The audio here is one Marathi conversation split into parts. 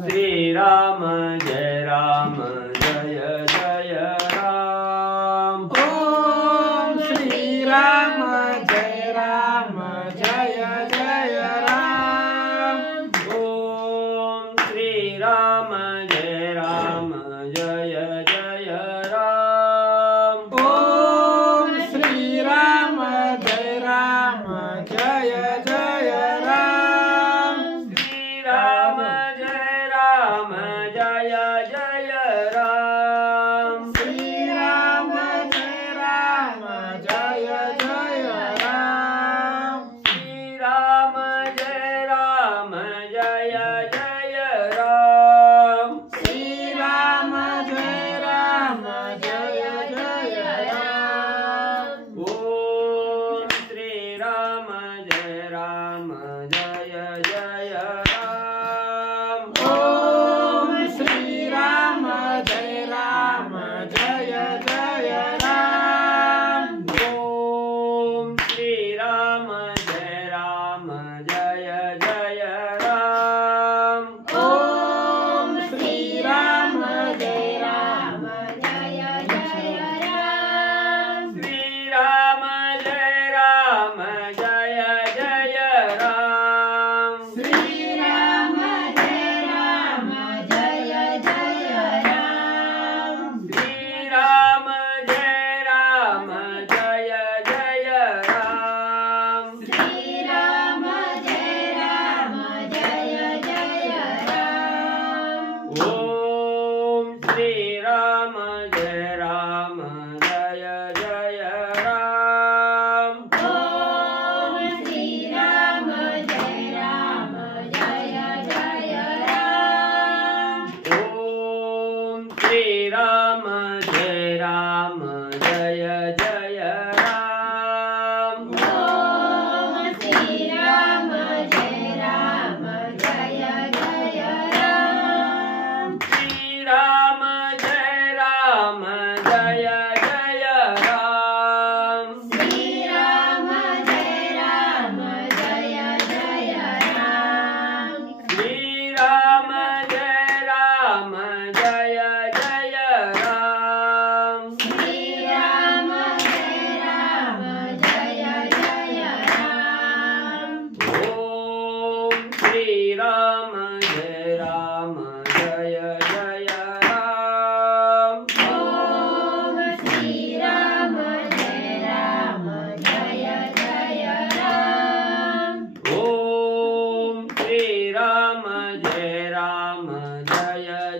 श्री राम जय जय राम। ओम श्री राम जय जय राम। ओम श्री राम जय जय राम। ओम श्री राम जय जय राम। श्री राम जय जय राम। श्री राम जय जय राम। श्री राम जय जय राम। श्री राम जय जय राम। ओम श्री राम जय जय राम। ओम श्री राम जय जय राम। ओम श्री राम जय जय राम। ओम श्री राम जय जय राम। श्री राम जय जय राम। श्री राम जय जय राम। श्री राम जय जय राम। श्री राम जय जय राम। ओम श्री राम जय जय राम। ओम श्री राम जय जय राम। ओम श्री राम जय जय राम। ओम श्री राम जय जय राम। श्री राम जय जय राम। श्री राम जय जय राम। श्री राम जय जय राम। श्री राम जय जय राम। ओम श्री राम जय जय राम। ओम श्री राम जय जय राम। ओम श्री राम जय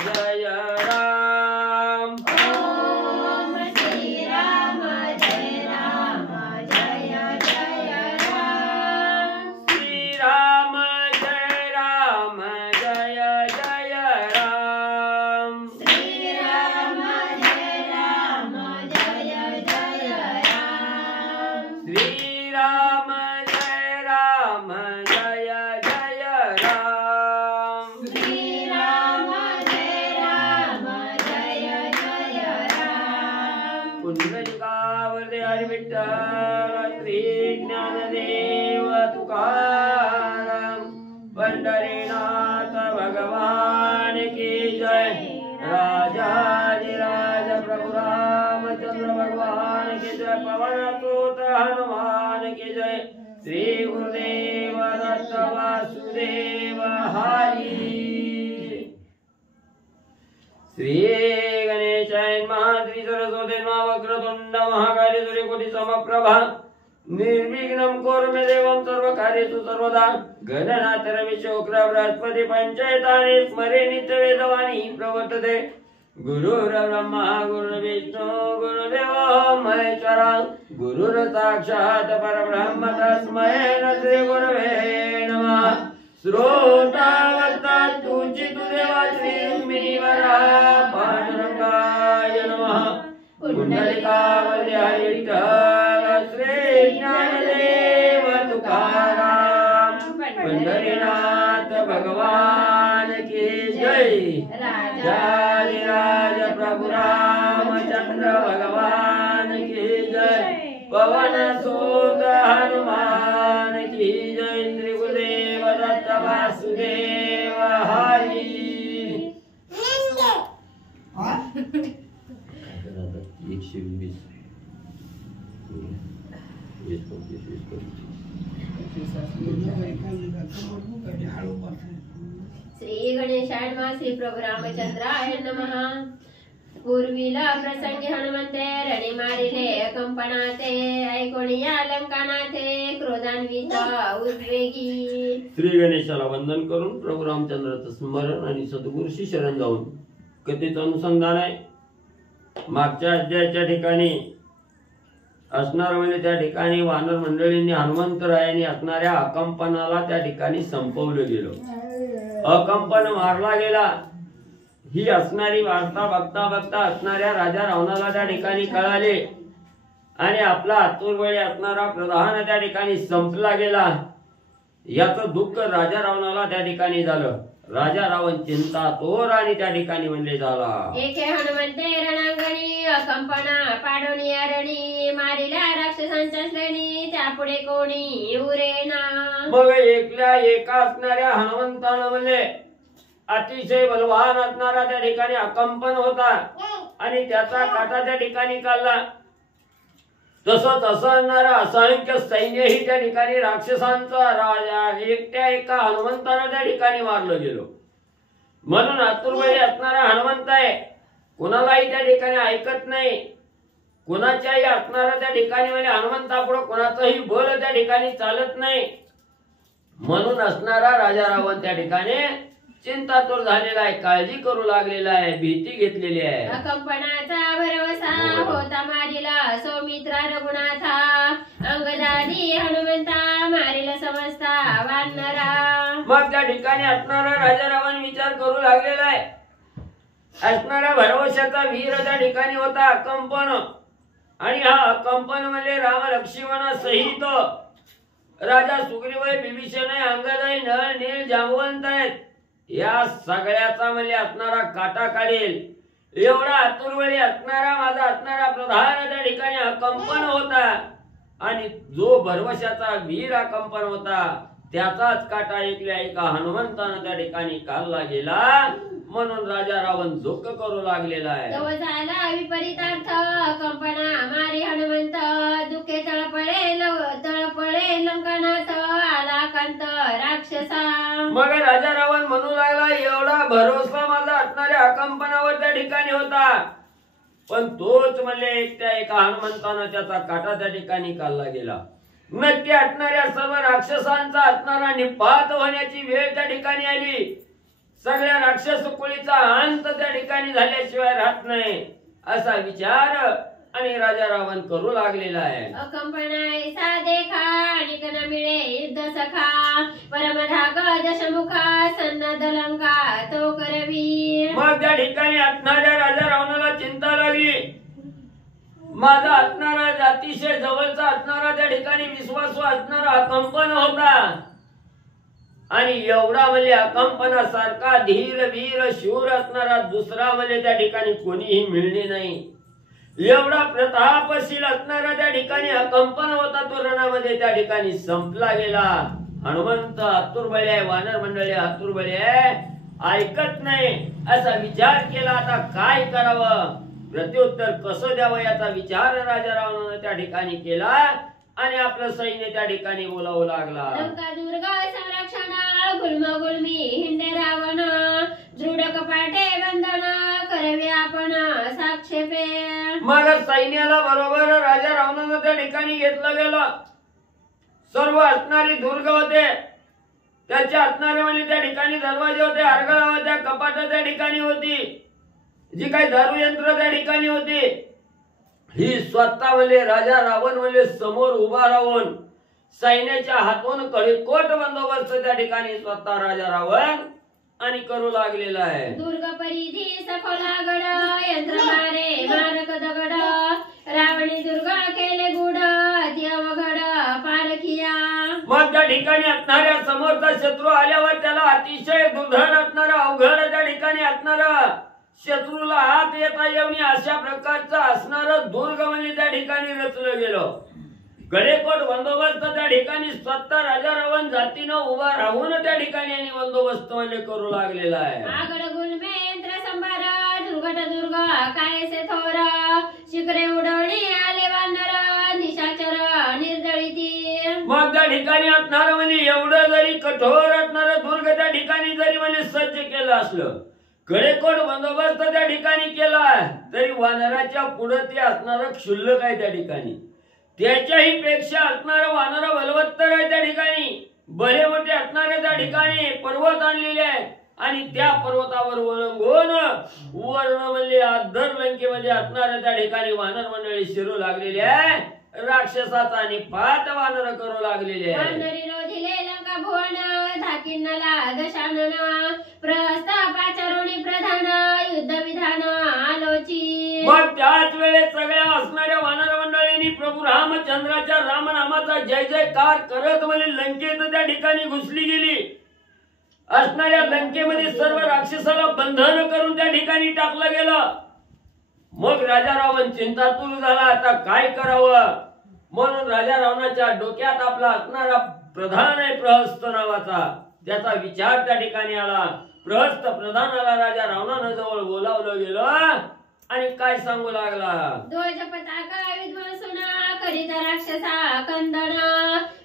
जय राम। ओम श्री राम जय जय राम। श्री राम जय जय राम। श्री राम जय जय राम। श्री राम जय जय राम। श्री राम जय जय राम। पुंडलिकावरदे हरी विठ्ठल श्री ज्ञानदेव तुकाराम पंढरीनाथ भगवान की जय। राजाधिराज प्रभु रामचंद्र भगवान की जय। पवन सुत हनुमान की जय। श्री गुरुदेव दत्त वासुदेव हरि। श्री गणेशाय महाश्री सरस्वती नमः। वक्रतुंड महाकाय सूर्यकोटि समप्रभा निर्विघ्नं कुरु मे देवं सर्वकार्येषु सर्वदा। गणनाथ रमेश शुक्र बृहस्पति पंचैतानि स्मरे नित्यवेदवाणी प्रवर्तते। गुरुर्ब्रह्मा गुरुर्विष्णु गुरुदेवो महेश्वरः। गुरुर्साक्षात् परब्रह्म तस्मै श्री गुरवे नमः। श्रोतावत्ता तुचितु देवा श्री रुक्मिणीवरा पांडुरंगाय नमः। पुंडलिकावरदे हरि विठ्ठल श्री ज्ञानदेव तुकाराम पंढरीनाथ भगवान की जय। राजाधिराज प्रभु रामचंद्र भगवान की जय। पवन सुत हनुमान की जय। श्री गुरुदेव दत्त वासुदेव हरि। 20 20 25 श्री गणेशाय नमः. श्री प्रभु रामचंद्राय नमः. पूर्वीला प्रसंगी हनुमंते रणी मारिले कंपनाते ऐकोनिया लंकानाथे क्रोधान्वित उद्वेगी. श्री गणेशाला वंदन करून प्रभू रामचंद्राचं स्मरण आणि सद्गुरूशी शरण जाऊन कथेचं अनुसंधान आहे. मागच्या अध्यायाच्या ठिकाणी असणार म्हणजे त्या ठिकाणी वानर मंडळींनी हनुमंतरायांनी असणाऱ्या अकंपनाला त्या ठिकाणी संपवलं गेलं. अकंपन मारला गेला. ही असणारी वार्ता बघता बघता असणाऱ्या राजा रावणाला त्या ठिकाणी कळाले आणि आपला आतुरवेळी असणारा प्रधान त्या ठिकाणी संपला गेला. याचं दुःख राजा रावणाला त्या ठिकाणी झालं. राजा रावण चिंतातुर आणि त्या ठिकाणी म्हणले झाला. एके हनुमंते रणांगणी अकंपना पाडोनी अरणी मारिल्या राक्षसांच्या श्रेणी त्यापुढे कोणी उरेना. मग एकल्या एका असणाऱ्या हनुमंतानं म्हणले अतिशय बलवान असणारा त्या ठिकाणी अकंपन होता आणि त्याचा काटा त्या ठिकाणी काढला. तसंच असं असणारा असंख्य सैन्यही त्या ठिकाणी राक्षसांचा राजा एकट्या एका हनुमंतानं त्या ठिकाणी मारलं गेलो. म्हणून आतुरवेळी असणारा हनुमंत आहे. कोणालाही त्या ठिकाणी ऐकत नाही. कोणाच्याही असणारा त्या ठिकाणी म्हणजे हनुमंतापुढे कोणाचंही बल त्या ठिकाणी चालत नाही. म्हणून असणारा राजा रावण त्या ठिकाणी चिंतातुर झालेला आहे. काळजी करू लागलेला आहे. भीती घेतलेली आहे. अकंपनाचा भरवसा होता मारिला सौमित्रा रघुनाथा अंगदादी हनुमंता मारिला समजता वानरा. मग त्या ठिकाणी असणारा राजा रावण विचार करू लागलेला आहे. असणारा भरवशाचा वीर त्या ठिकाणी होता अकंपन आणि हा अकंपन म्हणजे राम लक्ष्मण सहित राजा सुग्रीव बिभीषण अंगद नळ नील जांबवंत आहेत. या सगळ्याचा म्हणजे असणारा काटा काढेल एवढा आतुरवेळी असणारा माझा असणारा प्रधान त्या ठिकाणी अकंपन होता आणि जो भरवशाचा वीर अकंपन होता त्याचाच काटा ऐकल्या एका हनुमंतानं त्या ठिकाणी काढला गेला. म्हणून राजा रावण दुःख करू लागलेला आहे. तो झाला विपरीतार्थ कंपना मारी हनुमंत दुःखे तळपळे लंकनाथ आला कांत राक्षसा. मग राजा रावण म्हणू लागला एवढा भरोसा माझा असणाऱ्या अकंपनावर त्या ठिकाणी होता पण तोच म्हणजे एकट्या एका हनुमंतानं त्याचा काटा त्या ठिकाणी काढला गेला. नक्की असणाऱ्या सर्व राक्षसांचा असणारा निपात होण्याची वेळ त्या ठिकाणी आली. सगळ्या राक्षस कुळीचा अंत त्या ठिकाणी झाल्याशिवाय राहत नाही असा विचार आणि राजा रावण करू लागलेला आहे. अकंपनायसा देखा आणि न मिळे युद्ध सखा परमधाग दशमुखा सन्नद लंका तो करवी. मग त्या ठिकाणी असणाऱ्या राजा रावणाला चिंता लागली. माझा असणारा अतिशय जवळचा असणारा त्या ठिकाणी विश्वासू असणारा अकंपन होता आणि एवढा म्हणजे अकंपनासारखा धीर वीर शूर असणारा दुसरा म्हणजे त्या ठिकाणी कोणीही मिळणे नाही. एवढा प्रतापशील असणारा त्या ठिकाणी अकंपन होता तो रणामध्ये त्या ठिकाणी संपला गेला. हनुमंत आतुरबळी आहे. वानर मंडळी आतुरबळी आहे. ऐकत नाही असा विचार केला. आता काय करावं प्रत्युत्तर कसं द्यावं याचा विचार राजा रावणाने त्या ठिकाणी केला आणि आपलं सैन्य त्या ठिकाणी बोलावू लागला. लंका दुर्गा संरक्षण गुल्म गुल्मी हिंडे रावण दृढ कपाटे बंधन करवे आपण साक्षेपे. मग सैन्याला बरोबर राजा रावणानं त्या ठिकाणी घेतलं गेलं. सर्व असणारी दुर्ग होते. त्याच्या असणारे म्हणजे त्या ठिकाणी दरवाजे होते. आरगळा होत्या. कपाट त्या ठिकाणी होती. जी काही दारू यंत्र त्या ठिकाणी होती. ही स्वतः म्हणजे राजा रावण म्हणजे समोर उभा राहून सैन्याच्या हातून कडेकोट बंदोबस्त त्या ठिकाणी स्वतः राजा रावण आणि करू लागलेला आहे. दुर्ग परिधी सखोला गड यंत्र मारे मारक दगड रावणी दुर्ग केले गुड अति अवघड पारखिया. मग त्या ठिकाणी असणाऱ्या समोरचा शत्रू आल्यावर त्याला अतिशय दुर्धर असणारा अवघड त्या ठिकाणी असणारा शत्रूला हात येता येऊन अशा प्रकारचं असणारं दुर्ग म्हणजे त्या ठिकाणी रचलं गेलं. कडेकोट बंदोबस्त त्या ठिकाणी स्वतः राजा रावण जातीनं उभा राहून त्या ठिकाणी आणि बंदोबस्त म्हणजे करू लागलेला आहे. आगड गुलमे यंत्र संभार दुर्घट दुर्ग कायसे थोर शिखरे उडवणे आले वानर निशाचर निर्जळीती. मग त्या ठिकाणी असणार म्हणजे एवढं जरी कठोर असणार दुर्ग त्या ठिकाणी जरी म्हणजे सज्ज केलं असलं, कडेकोट बंदोबस्त त्या ठिकाणी केला, तरी वानराच्या पुढे ते असणार क्षुल्लक आहे त्या ठिकाणी. त्याच्याही पेक्षा असणार वानर बलवत्तर आहे त्या ठिकाणी. बरे मोठे असणारे त्या ठिकाणी पर्वत आणलेले आहेत आणि त्या पर्वतावर ओळंगून वर्ण म्हणजे आदर लंकेमध्ये असणाऱ्या त्या ठिकाणी वानर मंडळी शिरू लागलेले आहे. राक्षसाचा निपात वानर करू लागलेले आहे. वानरी रोधिले लंका भुवन धाकिन्नला दशानन प्रस्थ पाचारोणी प्रधान युद्ध विधान आलोची. मग त्याच वेळेस सगळ्या असणाऱ्या वानर मंडळींनी प्रभू रामचंद्राच्या रामनामाचा जय जयकार करत म्हणजे लंकेत त्या ठिकाणी घुसली गेली. असणाऱ्या लंकेमध्ये सर्व राक्षसाला बंधन करून त्या ठिकाणी टाकलं गेलं. मग राजा रावण चिंतातुर झाला, आता काय करावं. म्हणून राजा रावणाच्या डोक्यात आपला असणारा प्रधान आहे प्रहस्त नावाचा, त्याचा विचार त्या ठिकाणी आला. प्रहस्त प्रधानाला राजा रावणानं जवळ बोलावलं गेलं आणि काय सांगू लागला. ध्वज पताका विध्वंसना करीत राक्षसा कंदन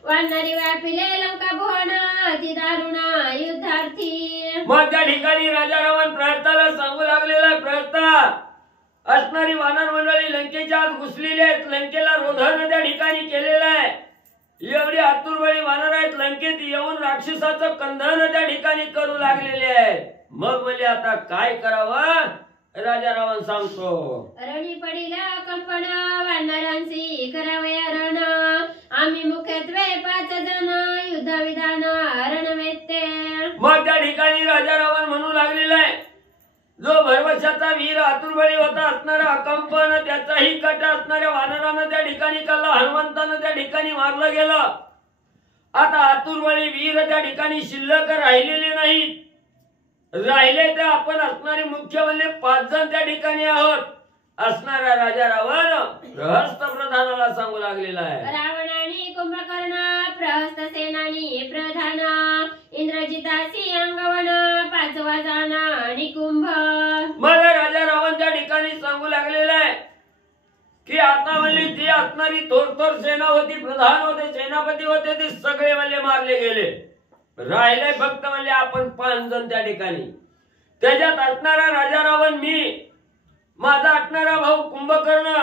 वानरी व्यापिले लंका भुवन अति दारुण युद्धार्थी. मग त्या ठिकाणी राजा रावण प्रहस्ताला सांगू लागलेला, प्रहस्ता असणारी वानर मंडळी लंकेच्या आत घुसलेली आहेत, लंकेला रोधन त्या ठिकाणी केलेलं आहे. एवढी आतुरबळी वानर आहेत, लंकेत येऊन राक्षसाचं कंदन त्या ठिकाणी करू लागलेले आहेत. मग म्हणजे आता काय करावं राजा रावण सांगतो. रणी पडिला कंपन वानरांची करावे रण आम्ही मुख्यत्वे 5 जण युद्ध विधान रणवेत्ते. मग त्या ठिकाणी राजा रावण म्हणू लागलेला आहे, जो भरवशाचा वीर आतुरबळी होता असणारा अकंपन, त्याचाही कट असणाऱ्या वानरानं त्या ठिकाणी कल्ला, हनुमंतानं त्या ठिकाणी मारलं गेलं. आता आतुरबळी वीर त्या ठिकाणी शिल्लक राहिलेले नाहीत. राहिले तर आपण असणारे मुख्य म्हणजे 5 जण त्या ठिकाणी आहोत. असणारा राजा रावण प्रहस्त प्रधानाला सांगू लागलेला आहे. रावण आणि कुंभकर्ण प्रहस्त सेनानी प्रधान इंद्रजितासी अंगवन 5वा जाना आणि कुंभ. मला राजा रावण त्या ठिकाणी सांगू लागलेला आहे की आता म्हणजे जी असणारी थोर सेना होती, प्रधान होते, सेनापती होते, ते सगळे म्हणजे मारले गेले. राहिले फक्त म्हणजे आपण 5 जण त्या ठिकाणी. त्याच्यात असणारा राजा रावण मी, माझा असणारा भाऊ कुंभकर्ण,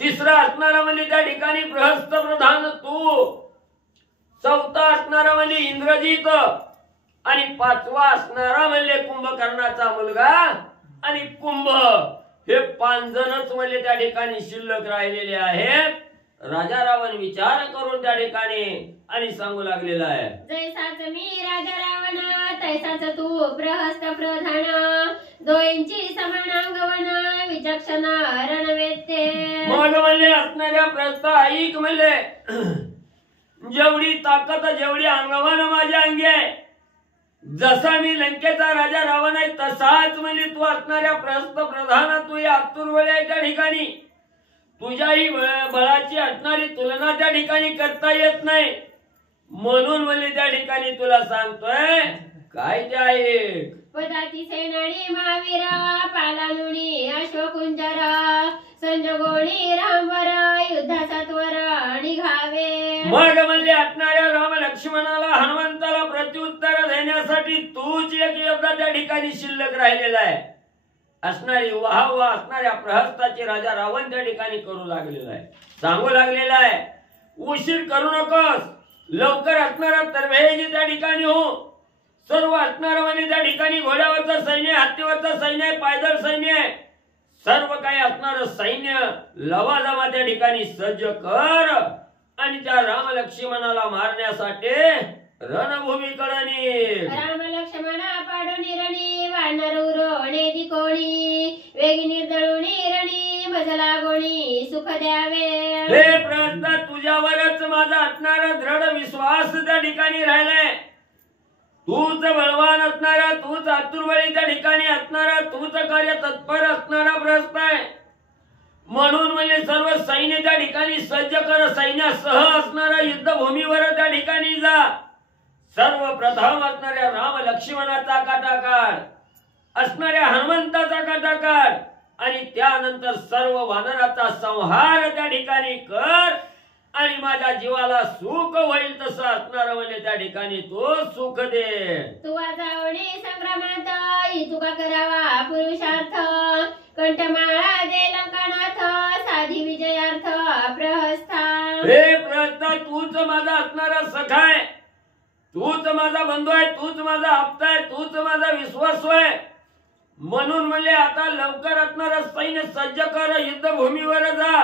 तिसरा असणारा म्हणजे त्या ठिकाणी प्रहस्त प्रधान तू, चौथा असणारा म्हणजे इंद्रजित आणि 5वा असणारा म्हणजे कुंभकर्णाचा मुलगा आणि कुंभ. हे 5 जणच म्हणजे त्या ठिकाणी शिल्लक राहिलेले आहेत. राजा रावण विचार करून त्या ठिकाणी आणि सांगू लागलेला आहे. जैसाच मी राजा रावण तैसाच तू प्रहस्त प्रधान दोयींची समान अंगवन विचक्षण रणवेत्ते. मग म्हणजे असणाऱ्या प्रस्ता ऐक म्हणजे जेवढी ताकद जेवढी अंगवन माझ्या अंगी आहे, जसा मी लंकेचा राजा रावण आहे तसाच म्हणजे तू असणाऱ्या प्रस्थ प्रधान तू या आतुरबळी आहे त्या ठिकाणी. तुझ्याही बळाची असणारी तुलना त्या ठिकाणी करता येत नाही. म्हणून म्हणजे त्या ठिकाणी तुला सांगतोय काय ते आहे. पदाती सेनानी महावीर पालानुनी अश्वकुंजर संजोगोणी रामवर युद्धा सत्वर निघावे. मग म्हणजे असणाऱ्या राम लक्ष्मणाला हनुमंताला प्रत्युत्तर देण्यासाठी तूच एक योद्धा त्या ठिकाणी शिल्लक राहिलेला आहे. असणारी वाहवा असणाऱ्या प्रहस्ताची राजा रावण त्या ठिकाणी करू लागलेला आहे. सांगू लागलेला आहे उशीर करू नकोस, लवकर असणारा तरवेजी त्या ठिकाणी हो. सर्व असणारा म्हणजे त्या ठिकाणी घोड्यावरचं सैन्य, हत्तीवरचं सैन्य, पायदळ सैन्य, सर्व काही असणारं सैन्य लवाजमा त्या ठिकाणी सज्ज कर आणि त्या राम लक्ष्मणाला मारण्यासाठी रणभूमीकडे निघ. राम लक्ष्मण पाडूनी रणी वानर उरोणे दिकोणी वेगी निर्दळुनी रणी भजला गोणी सुख द्यावे. हे प्रश्न तुझ्यावरच माझा असणारा दृढ विश्वास त्या ठिकाणी राहिलाय. तूच बलवान असणारा, तूच आतुरबळी त्या ठिकाणी असणारा, तूच कार्य तत्पर असणारा प्रश्न आहे. म्हणून म्हणजे सर्व सैन्य त्या ठिकाणी सज्ज कर, सैन्यासह असणारा युद्धभूमीवर त्या ठिकाणी जा. सर्वप्रथम असणाऱ्या राम लक्ष्मणाचा काटा काढ, असणाऱ्या हनुमंताचा काटा काढ आणि त्यानंतर सर्व वानराचा संहार त्या ठिकाणी कर आणि माझ्या जीवाला सुख होईल तसं असणार म्हणजे त्या ठिकाणी तो सुख दे. तुवा जावणे संग्रामात तुका करावा पुरुषार्थ कंठमाळा दे लंकानाथ साधी विजयार्थ प्रहस्था. हे प्रहस्ता तूच माझा असणारा सखा आहे, तूच माझा बंधू आहे, तूच माझा आप्त आहे, तूच माझा विश्वास आहे. म्हणून म्हणले आता लवकर असणारा सैन्य सज्ज कर, युद्धभूमीवर जा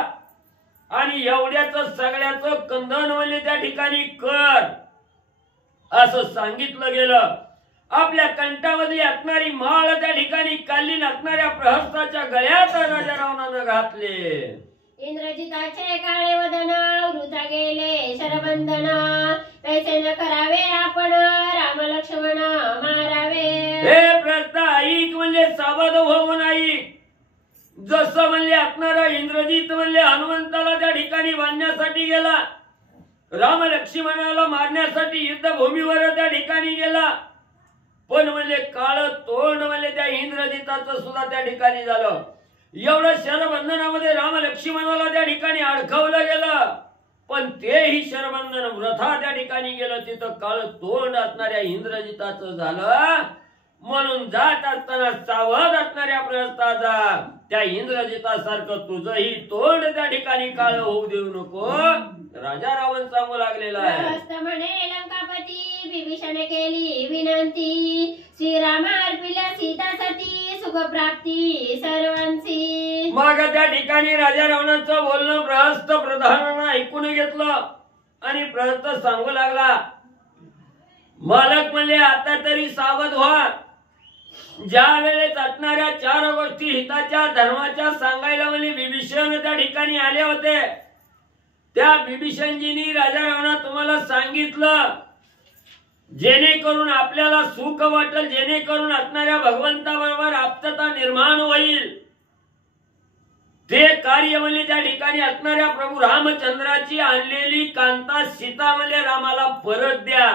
आणि एवढ्याच सगळ्याचं कंदन म्हणले त्या ठिकाणी कर असं सांगितलं गेलं. आपल्या कंठामधली असणारी माळ त्या ठिकाणी कालीन असणाऱ्या प्रहस्ताच्या गळ्यात राजा रावणानं घातले. इंद्रजिताचे काळे वदन वृथा गेले शरबंधन तैसे न करावे आपण राम लक्ष्मण मारावे. हे प्रस्ता ऐक म्हणजे सावध होऊन ऐक. जसं म्हणले असणारा इंद्रजित म्हणले हनुमंताला त्या ठिकाणी बांधण्यासाठी गेला, राम लक्ष्मणाला मारण्यासाठी युद्धभूमीवर त्या ठिकाणी गेला, पण म्हणले काळ तोंड म्हणले त्या इंद्रजिताचं सुद्धा त्या ठिकाणी झालं. एवढं शरबंधनामध्ये राम लक्ष्मणाला त्या ठिकाणी अडकवलं गेलं, पण तेही शरबंधन वृथा त्या ठिकाणी गेलं. तिथं काळ तोंड असणाऱ्या इंद्रजिताचं झालं. म्हणून जात असताना सावध असणाऱ्या प्रस्ताचा त्या इंद्रजितासारखं तुझंही तोंड त्या ठिकाणी काळ होऊ देऊ नको राजा रावण सांगू लागलेला आहे. म्हणे लंकापती विभीषण केली विनंती श्रीरामा अर्पिल्या सीतासती सुख प्राप्ती सर्वांची. मग त्या ठिकाणी राजा रावणाचं बोलणं प्रहस्त प्रधानानं ऐकून घेतलं आणि प्रहस्त सांगू लागला, मालक म्हणले आता तरी सावध व्हा. ज्या वेळेस असणाऱ्या 4 गोष्टी हिताच्या धर्माच्या सांगायला म्हणजे विभीषण त्या ठिकाणी आले होते, त्या विभीषणजींनी राजा रावणा तुम्हाला सांगितलं जेणेकरून आपल्याला सुख वाटेल, जेणेकरून असणाऱ्या भगवंताबरोबर आप्तता निर्माण होईल. ते कार्य म्हणजे त्या ठिकाणी असणाऱ्या प्रभू रामचंद्राची आणलेली कांता सीता म्हणजे रामाला परत द्या.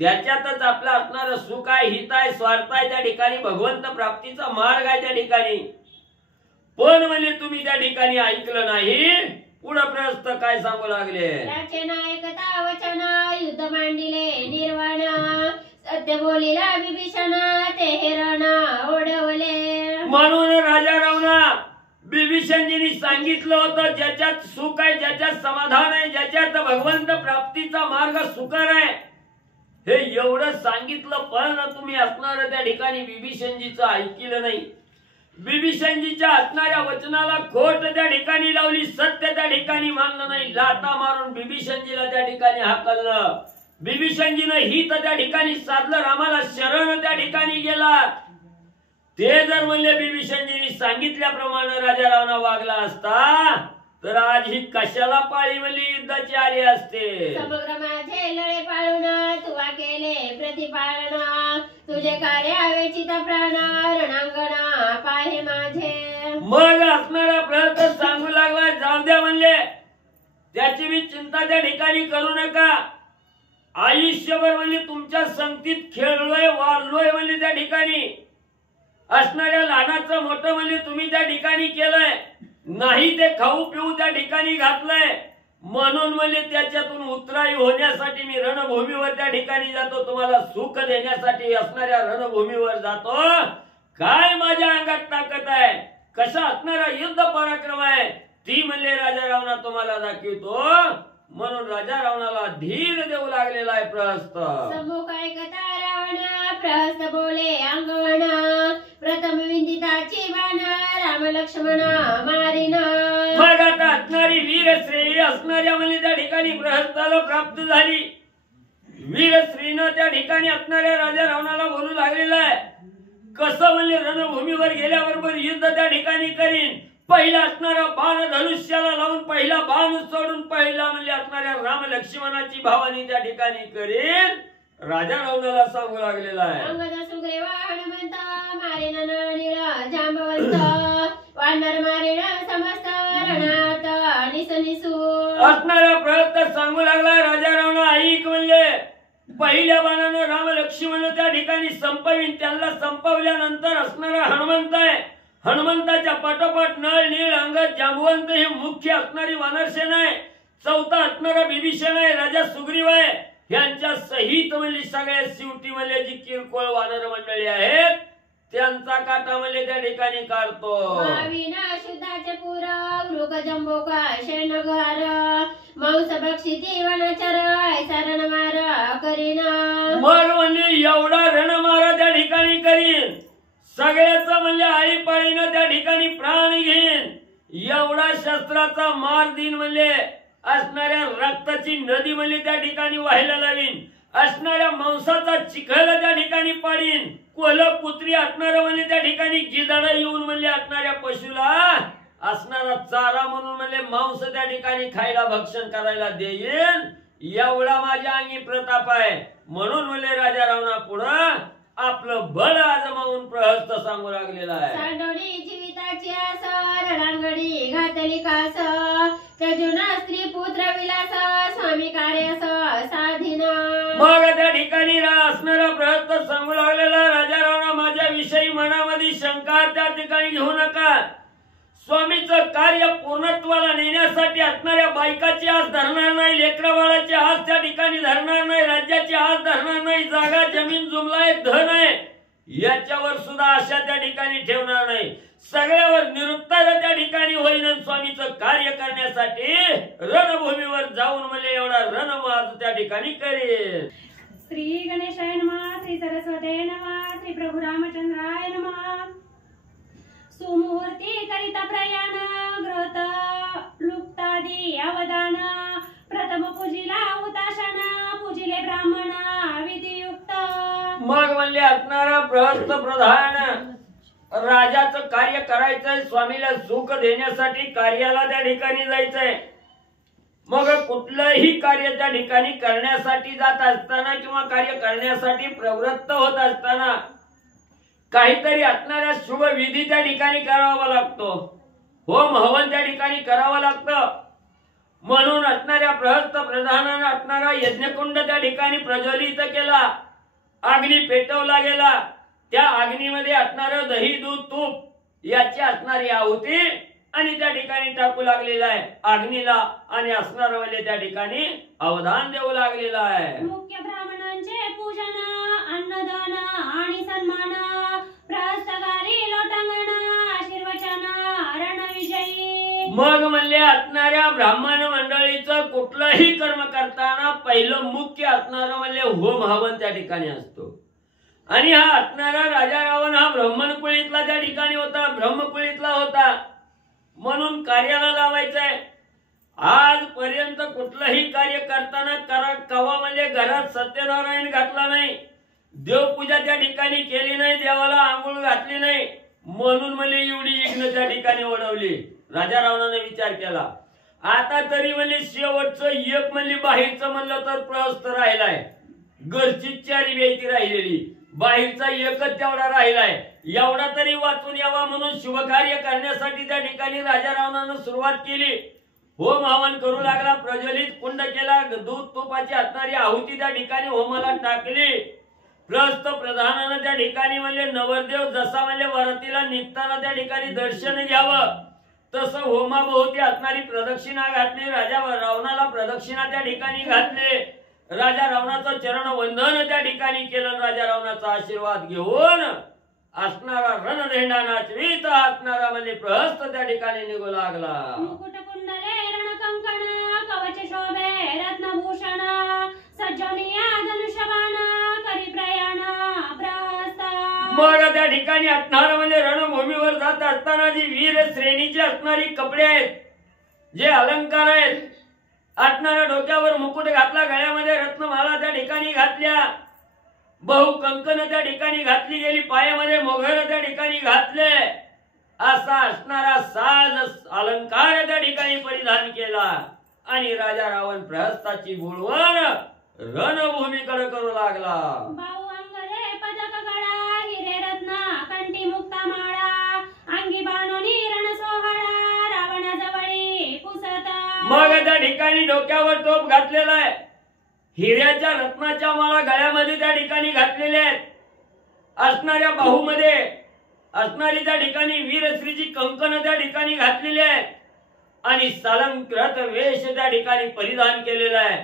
त्याच्यातच आपलं असणारं सुख आहे, हित आहे, स्वार्थ आहे, त्या ठिकाणी भगवंत प्राप्तीचा मार्ग आहे त्या ठिकाणी. पण म्हणजे तुम्ही त्या ठिकाणी ऐकलं नाही. पुढं प्रस्त काय सांगू लागले, त्याचे नायकता वचन युद्ध मांडिले निर्वाण सत्य बोलिला विभीषण ते हेरण ओढवले. म्हणून राजा रावणा विभीषणजींनी सांगितलं होतं ज्याच्यात सुख आहे, ज्याच्यात समाधान आहे, ज्याच्यात भगवंत प्राप्तीचा मार्ग सुकर आहे, हे एवढं सांगितलं, पण तुम्ही असणार त्या ठिकाणी विभीषणजीचं ऐकलं नाही. विभीषणजीच्या असणाऱ्या वचनाला खोट त्या ठिकाणी लावली, सत्य त्या ठिकाणी मानलं नाही. लाटा मारून विभीषणजीला त्या ठिकाणी हाकललं. विभीषणजीनं हित त्या ठिकाणी साधलं, रामाला शरण त्या ठिकाणी गेला. ते जर म्हणले विभीषणजींनी सांगितल्याप्रमाणे राजा रावणा वागला असता तर आज ही कशाला पाळी म्हणली युद्धाची आली असते. समग्र माझे लळे पाळून तुवा केले प्रतिपालन तुझे कार्य हवेची प्राण रणांगण पाहे माझे. मग असणारा प्रयत्न सांगू लागला, जाऊ द्या म्हणले, त्याची मी चिंता त्या ठिकाणी करू नका. आयुष्यभर म्हणजे तुमच्या संगतीत खेळलोय, वाढलोय म्हणजे त्या ठिकाणी असणाऱ्या लहानाचं मोठं म्हणजे तुम्ही त्या ठिकाणी केलंय, नाही ते खाऊ पिऊ त्या ठिकाणी घातलंय. म्हणून म्हणजे त्याच्यातून उतराई होण्यासाठी मी रणभूमीवर त्या ठिकाणी जातो, तुम्हाला सुख देण्यासाठी असणाऱ्या रणभूमीवर जातो. काय माझ्या अंगात ताकद आहे, कसा असणारा युद्ध पराक्रम आहे, ती म्हणले राजा रावणा तुम्हाला दाखवतो. म्हणून राजा रावणाला धीर देऊ लागलेला आहे प्रहस्त. सम्मुख ऐकता रावण प्रहस्त बोले अंगवण प्रथम विंदिताची बाण राम लक्ष्मण मारिन. मग आता असणारी वीरश्रेयी असणाऱ्या म्हणजे त्या ठिकाणी प्रहस्ताला प्राप्त झाली. वीरश्रीनं त्या ठिकाणी असणाऱ्या राजा रावणाला बोलू लागलेला आहे, कसं म्हणजे रणभूमीवर गेल्याबरोबर युद्ध त्या ठिकाणी करीन. पहिला असणारा बाण धनुष्याला लावून पहिला बाण सोडून पहिला म्हणजे असणाऱ्या राम लक्ष्मणाची भावानी त्या ठिकाणी करीन राजा रावणाला सांगू लागलेला आहे. अंगद सुग्रीव हनुमंत मारेन नळनीळ जांबवंत वानर मारेन समस्त रणात निसनिसू. असणारा प्रयत्न सांगू लागला राजा रावणा ऐक म्हणले, पहिल्या बाणानं राम लक्ष्मण त्या ठिकाणी संपवीन. त्यांना संपवल्यानंतर असणारा हनुमंत आहे, हनुमंताच्या पाठोपाठ नळ नीळ अंगद जांबवंत ही मुख्य असणारी वानरसेना आहे. चौथा असणारा बिभीषण आहे, राजा सुग्रीव आहे. यांच्या सहित म्हणजे सगळ्या शिवटी म्हणजे जी किरकोळ वानर मंडळी आहेत त्यांचा काटा म्हणजे त्या ठिकाणी काढतो. शुद्धाचे पूरक मृग जंबोका शेणघार मांस भक्षिती वनचर सरण मार करीन. मग म्हणजे एवढा रणमारा त्या ठिकाणी करीन, सगळ्याच म्हणजे आळीपाळीनं त्या ठिकाणी प्राण घेईन, एवढा शस्त्राचा मार दिन म्हणजे असणाऱ्या रक्ताची नदी म्हणजे त्या ठिकाणी व्हायला लावीन, असणाऱ्या मांसाचा चिखल त्या ठिकाणी पाडीन, कोल कुत्री असणार म्हणजे त्या ठिकाणी गिधाड येऊन म्हणजे असणाऱ्या पशुला असणारा चारा म्हणून म्हणजे मांस त्या ठिकाणी खायला भक्षण करायला देईन, एवढा माझ्या अंगी प्रताप आहे. म्हणून म्हणजे राजा रावणा पुढं आपलं बळ आजमावून प्रहस्त सांगू लागलेला आहे. सांडोळी जीविताची आस रणांगडी घातली कास त्यजुना स्त्री पुत्र विलास स्वामी कार्यास साधीन. मग त्या ठिकाणी असणारा प्रहस्त सांगू लागलेला राजा रावणा माझ्या विषयी मनामध्ये शंका त्या ठिकाणी घेऊ नका. स्वामीचं कार्य पूर्णत्वाला नेण्यासाठी असणाऱ्या बायकाची आस धरणार नाही, लेकरा बाळाची आस त्या ठिकाणी धरणार नाही, राज्याची आस धरणार नाही, जागा जमीन जुमलाय धन आहे याच्यावर सुद्धा आशा त्या ठिकाणी ठेवणार नाही. सगळ्यावर निरुत्तर त्या ठिकाणी होईन. स्वामीचं कार्य करण्यासाठी रणभूमीवर जाऊन म्हणजे एवढा रणमाज त्या ठिकाणी करेल. श्री गणेशाय नमः, श्री सरस्वते नमः, श्री प्रभू रामचंद्राय नमः. सुमुहूर्ती करिता प्रयाण ग्रहत लुप्तादी अवदान प्रथम पूजिला हुताशन पूजिले ब्राह्मण विधियुक्त. मग म्हणले असणारा प्रहस्त प्रधान राजाचं कार्य करायचंय, स्वामीला सुख देण्यासाठी कार्याला त्या ठिकाणी जायचंय. मग कुठलंही कार्य त्या ठिकाणी करण्यासाठी जात असताना किंवा कार्य करण्यासाठी प्रवृत्त होत असताना काहीतरी असणाऱ्या शुभ विधी त्या ठिकाणी करावा लागतो, होम हवन त्या ठिकाणी करावं लागतं. म्हणून असणाऱ्या प्रहस्त प्रधानानं असणारा यज्ञकुंड त्या ठिकाणी प्रज्वलित केला, अग्नी पेटवला गेला. त्या अग्नीमध्ये असणारं दही दूध तूप याची असणारी आहुती आणि त्या ठिकाणी टाकू लागलेला आहे अग्नीला, आणि असणार म्हणजे त्या ठिकाणी अवधान देऊ लागलेला आहे. मुख्य ब्राह्मणांचे पूजन अन्नदान आणि सन्मान प्रहस्तकारी लोटांगण आशीर्वचन रणविजयी. मग म्हणले असणाऱ्या ब्राह्मण मंडळीचं कुठलंही कर्म करताना पहिलं मुख्य असणारं म्हणजे होम हवन त्या ठिकाणी असतो. आणि हा असणारा राजा रावण हा ब्राह्मणकुळीतला त्या ठिकाणी होता, ब्रह्मकुळीतला होता. म्हणून कार्याला लावायचंय. आजपर्यंत कुठलंही कार्य करताना कवा म्हणजे घरात सत्यनारायण घातला नाही, देवपूजा त्या ठिकाणी केली नाही, देवाला आंघोळ घातली नाही. म्हणून म्हणजे एवढी यज्ञ त्या ठिकाणी ओढवली. राजा रावणाने विचार केला आता तरी म्हणजे शेवटचं एक म्हणजे बाहेरचं म्हणलं तर प्रहस्त राहिलाय, घरची चारी व्यक्ती राहिलेली, बाहेरचा एकच तेवढा राहिलाय. एवढा तरी वाचून यावा म्हणून शुभकार्य करण्यासाठी त्या ठिकाणी राजा रावणानं सुरुवात केली. होम हवन करू लागला, प्रज्वलित कुंड केला, दूध तुपाची असणारी आहुती त्या ठिकाणी होमाला टाकली. प्रहस्त प्रधानानं त्या ठिकाणी म्हणजे नवरदेव जसा म्हणजे वरातीला निघताना त्या ठिकाणी दर्शन घ्यावं तसं होमाभोवती असणारी प्रदक्षिणा घातली. राजा रावणाला प्रदक्षिणा त्या ठिकाणी घातली. राजा रावणाचं चरण वंदन त्या ठिकाणी केलं. राजा रावणाचा आशीर्वाद घेऊन असणारा रणधेंडा नाचवीत असणारा म्हणजे प्रहस्त त्या ठिकाणी निघू लागला. मुकुट कुंडले रणकंकण कवच शोभे रत्नभूषण सज्जनिया धनुष्यबाण करी प्रयाण प्रहस्त. मग त्या ठिकाणी असणारा म्हणजे रणभूमीवर जात असताना जी वीर श्रेणीची असणारी कपडे आहेत, जे अलंकार आहेत, असणाऱ्या डोक्यावर मुकुट घातला, गळ्यामध्ये रत्नमाला त्या ठिकाणी घातल्या, बहु कंकण त्या ठिकाणी घातली गेली, पायामध्ये मोघर त्या ठिकाणी घातले, असा असणारा साज अलंकार त्या ठिकाणी परिधान केला. आणि राजा रावण प्रहस्ताची बोलवण रणभूमीकडे करू लागला. बाहू अंगले पदक गळा हिरे रत्न कंठी मुक्ता माळा अंगी बाणोनी रण सोहळा रावणाजवळी पुसता. मग त्या ठिकाणी डोक्यावर टोप घातलेला आहे, हिऱ्याच्या रत्नाच्या माळा गळ्यामध्ये त्या ठिकाणी घातलेल्या आहेत, असणाऱ्या बाहूमध्ये असणारी त्या ठिकाणी वीरश्रीची कंकण त्या ठिकाणी घातलेली आहे आणि सालंकृत वेश त्या ठिकाणी परिधान केलेला आहे.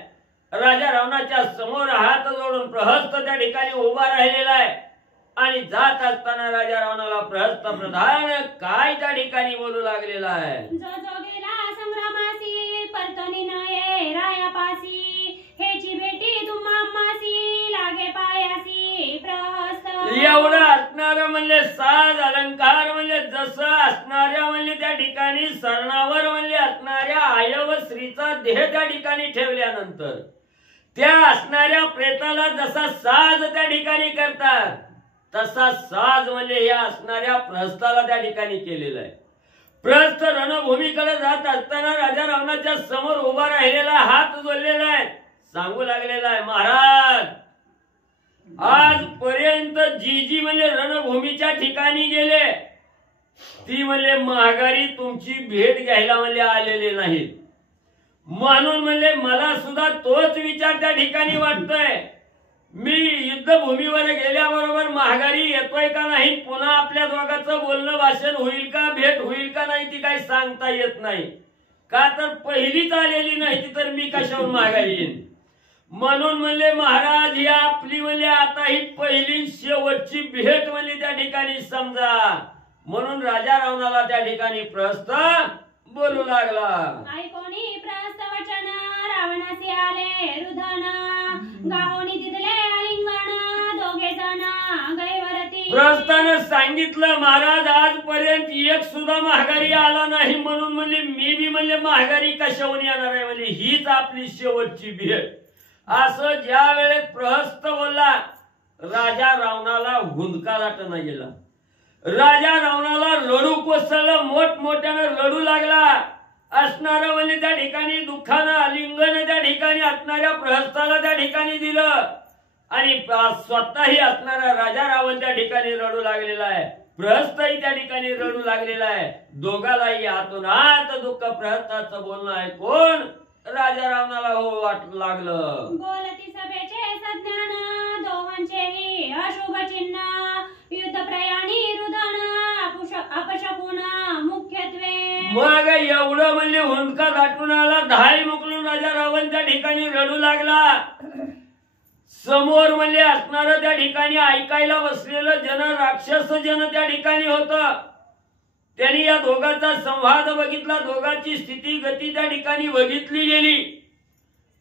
राजा रावणाच्या समोर हात जोडून प्रहस्त त्या ठिकाणी उभा राहिलेला आहे आणि जात असताना राजा रावणाला प्रहस्त प्रधान काय त्या ठिकाणी बोलू लागलेला आहे. जो जो गेला संग्रामासी परतनी न ये रायापासी हेची भेटी तुम्हा मासी लागे पायासी प्रहस्त. एवढं असणार म्हणले साज अलंकार म्हणले जसं असणाऱ्या म्हणले त्या ठिकाणी सरणावर म्हणले असणाऱ्या आयव स्त्रीचा देह त्या ठिकाणी ठेवल्यानंतर त्या असणाऱ्या प्रेताला जसा साज त्या ठिकाणी करतात तसा साज म्हणजे या असणाऱ्या प्रहस्ताला त्या ठिकाणी केलेला आहे. प्रहस्त रणभूमीकडे जात असताना राजा रावणाच्या समोर उभा राहिलेला हात जोडलेला आहे. सांगू लागलेला आहे महाराज आजपर्यंत जी जी म्हणजे रणभूमीच्या ठिकाणी गेले ती म्हणजे माघारी तुमची भेट घ्यायला म्हणजे आलेले नाहीत. म्हणून म्हणजे मला सुद्धा तोच विचार त्या ठिकाणी वाटतोय. मी युद्धभूमीवर गेल्याबरोबर माघारी येतोय का नाही, पुन्हा आपल्या दोघांचं बोलणं भाषण होईल का, भेट होईल का नाही ती काही सांगता येत नाही. का तर पहिलीच आलेली नाही तर मी कशावर माघारी येईन. म्हणून म्हणले महाराज ही आपली म्हणजे आता ही पहिली शेवटची भेट म्हणजे त्या ठिकाणी समजा. म्हणून राजा रावणाला त्या ठिकाणी प्रहस्त बोलू लागला. ऐकोनी प्रहस्त वचन रावणासी आले रुधन गावोनी तिथले आलिंगण दोघे जण गैवरती. प्रहस्तानं सांगितलं महाराज आजपर्यंत एक सुद्धा माघारी आला नाही म्हणून म्हणले मी बी म्हणले माघारी कशाहून येणार आहे म्हणजे हीच आपली शेवटची भेट. असं ज्या वेळेस प्रहस्त बोलला राजा रावणाला हुंदका दाटना गेला. राजा रावणाला रडू कोसळलं, मोठमोठ्यानं रडू लागला. असणारं म्हणजे त्या ठिकाणी दुःखानं आलिंगन त्या ठिकाणी असणाऱ्या प्रहस्ताला त्या ठिकाणी दिलं आणि स्वतःही असणारा राजा रावण त्या ठिकाणी रडू लागलेला आहे. प्रहस्तही त्या ठिकाणी रडू लागलेला आहे. दोघालाही हातून हात दुःख प्रहस्ताचं बोलणं आहे कोण राजा रावणाला हो वाटू लागलं. बोलती सभेचे सज्ञान दोघांचेही अशुभ चिन्ह युद्ध प्रयाणी रुदन अपशकुन मुख्यत्वे. मग एवढं म्हणजे हुंदका दाटून आला, धाय मुकलून राजा रावण त्या ठिकाणी रडू लागला. समोर म्हणजे असणारं त्या ठिकाणी ऐकायला बसलेलं जन राक्षस जन त्या ठिकाणी होतं. त्यांनी या दोघांचा संवाद बघितला, दोघांची स्थिती गती त्या ठिकाणी बघितली गेली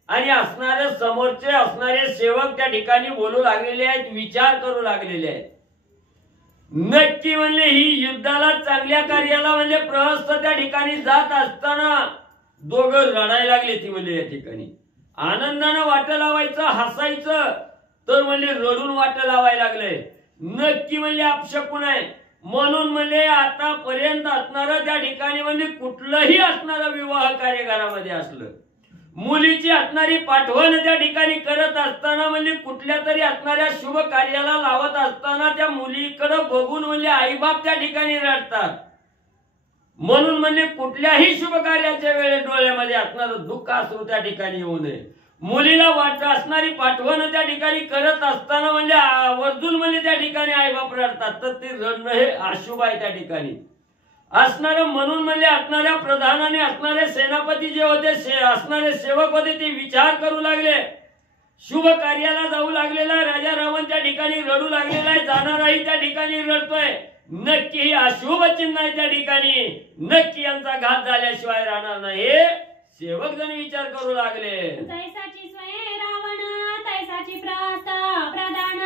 आणि असणारे समोरचे असणारे सेवक त्या ठिकाणी बोलू लागलेले आहेत, विचार करू लागलेले आहेत. नक्की म्हणले ही युद्धाला चांगल्या कार्याला म्हणजे प्रहस्त त्या ठिकाणी जात असताना दोघं रडायला लागले. ती म्हणजे या ठिकाणी आनंदानं वाट लावायचं हसायचं तर म्हणजे रडून वाट लावायला लागले. नक्की म्हणजे अपशकुन आहे. म्हणून म्हणजे आतापर्यंत असणारं त्या ठिकाणी म्हणजे कुठलंही असणारं विवाह कार्यक्रमामध्ये असलं मुलीची असणारी पाठवण त्या ठिकाणी करत असताना म्हणजे कुठल्या तरी असणाऱ्या शुभ कार्याला लावत असताना त्या मुलीकडे बघून म्हणजे आईबाप त्या ठिकाणी रडतात. म्हणून म्हणजे कुठल्याही शुभ कार्याच्या वेळेस डोळ्यामध्ये असणारं दुःख अश्रू त्या ठिकाणी येऊ नये. मुलीला वाट असणारी पाठवण त्या ठिकाणी करत असताना म्हणजे आवर्जून म्हणजे त्या ठिकाणी आईबाप रडतात तर ते रडणं हे अशुभ आहे त्या ठिकाणी असणारं. म्हणून म्हणजे असणाऱ्या प्रधानाने असणारे सेनापती जे होते असणारे सेवक होते ते विचार करू लागले. शुभ कार्याला जाऊ लागलेला राजा रावण त्या ठिकाणी रडू लागलेला आहे. जाणाराही त्या ठिकाणी रडतोय. नक्की ही अशुभ चिन्ह आहे त्या ठिकाणी. नक्की यांचा घात झाल्याशिवाय राहणार नाही. सेवक जण विचार करू लागले. जैसाची स्वयं रावण तैसाची प्रहस्त प्रधान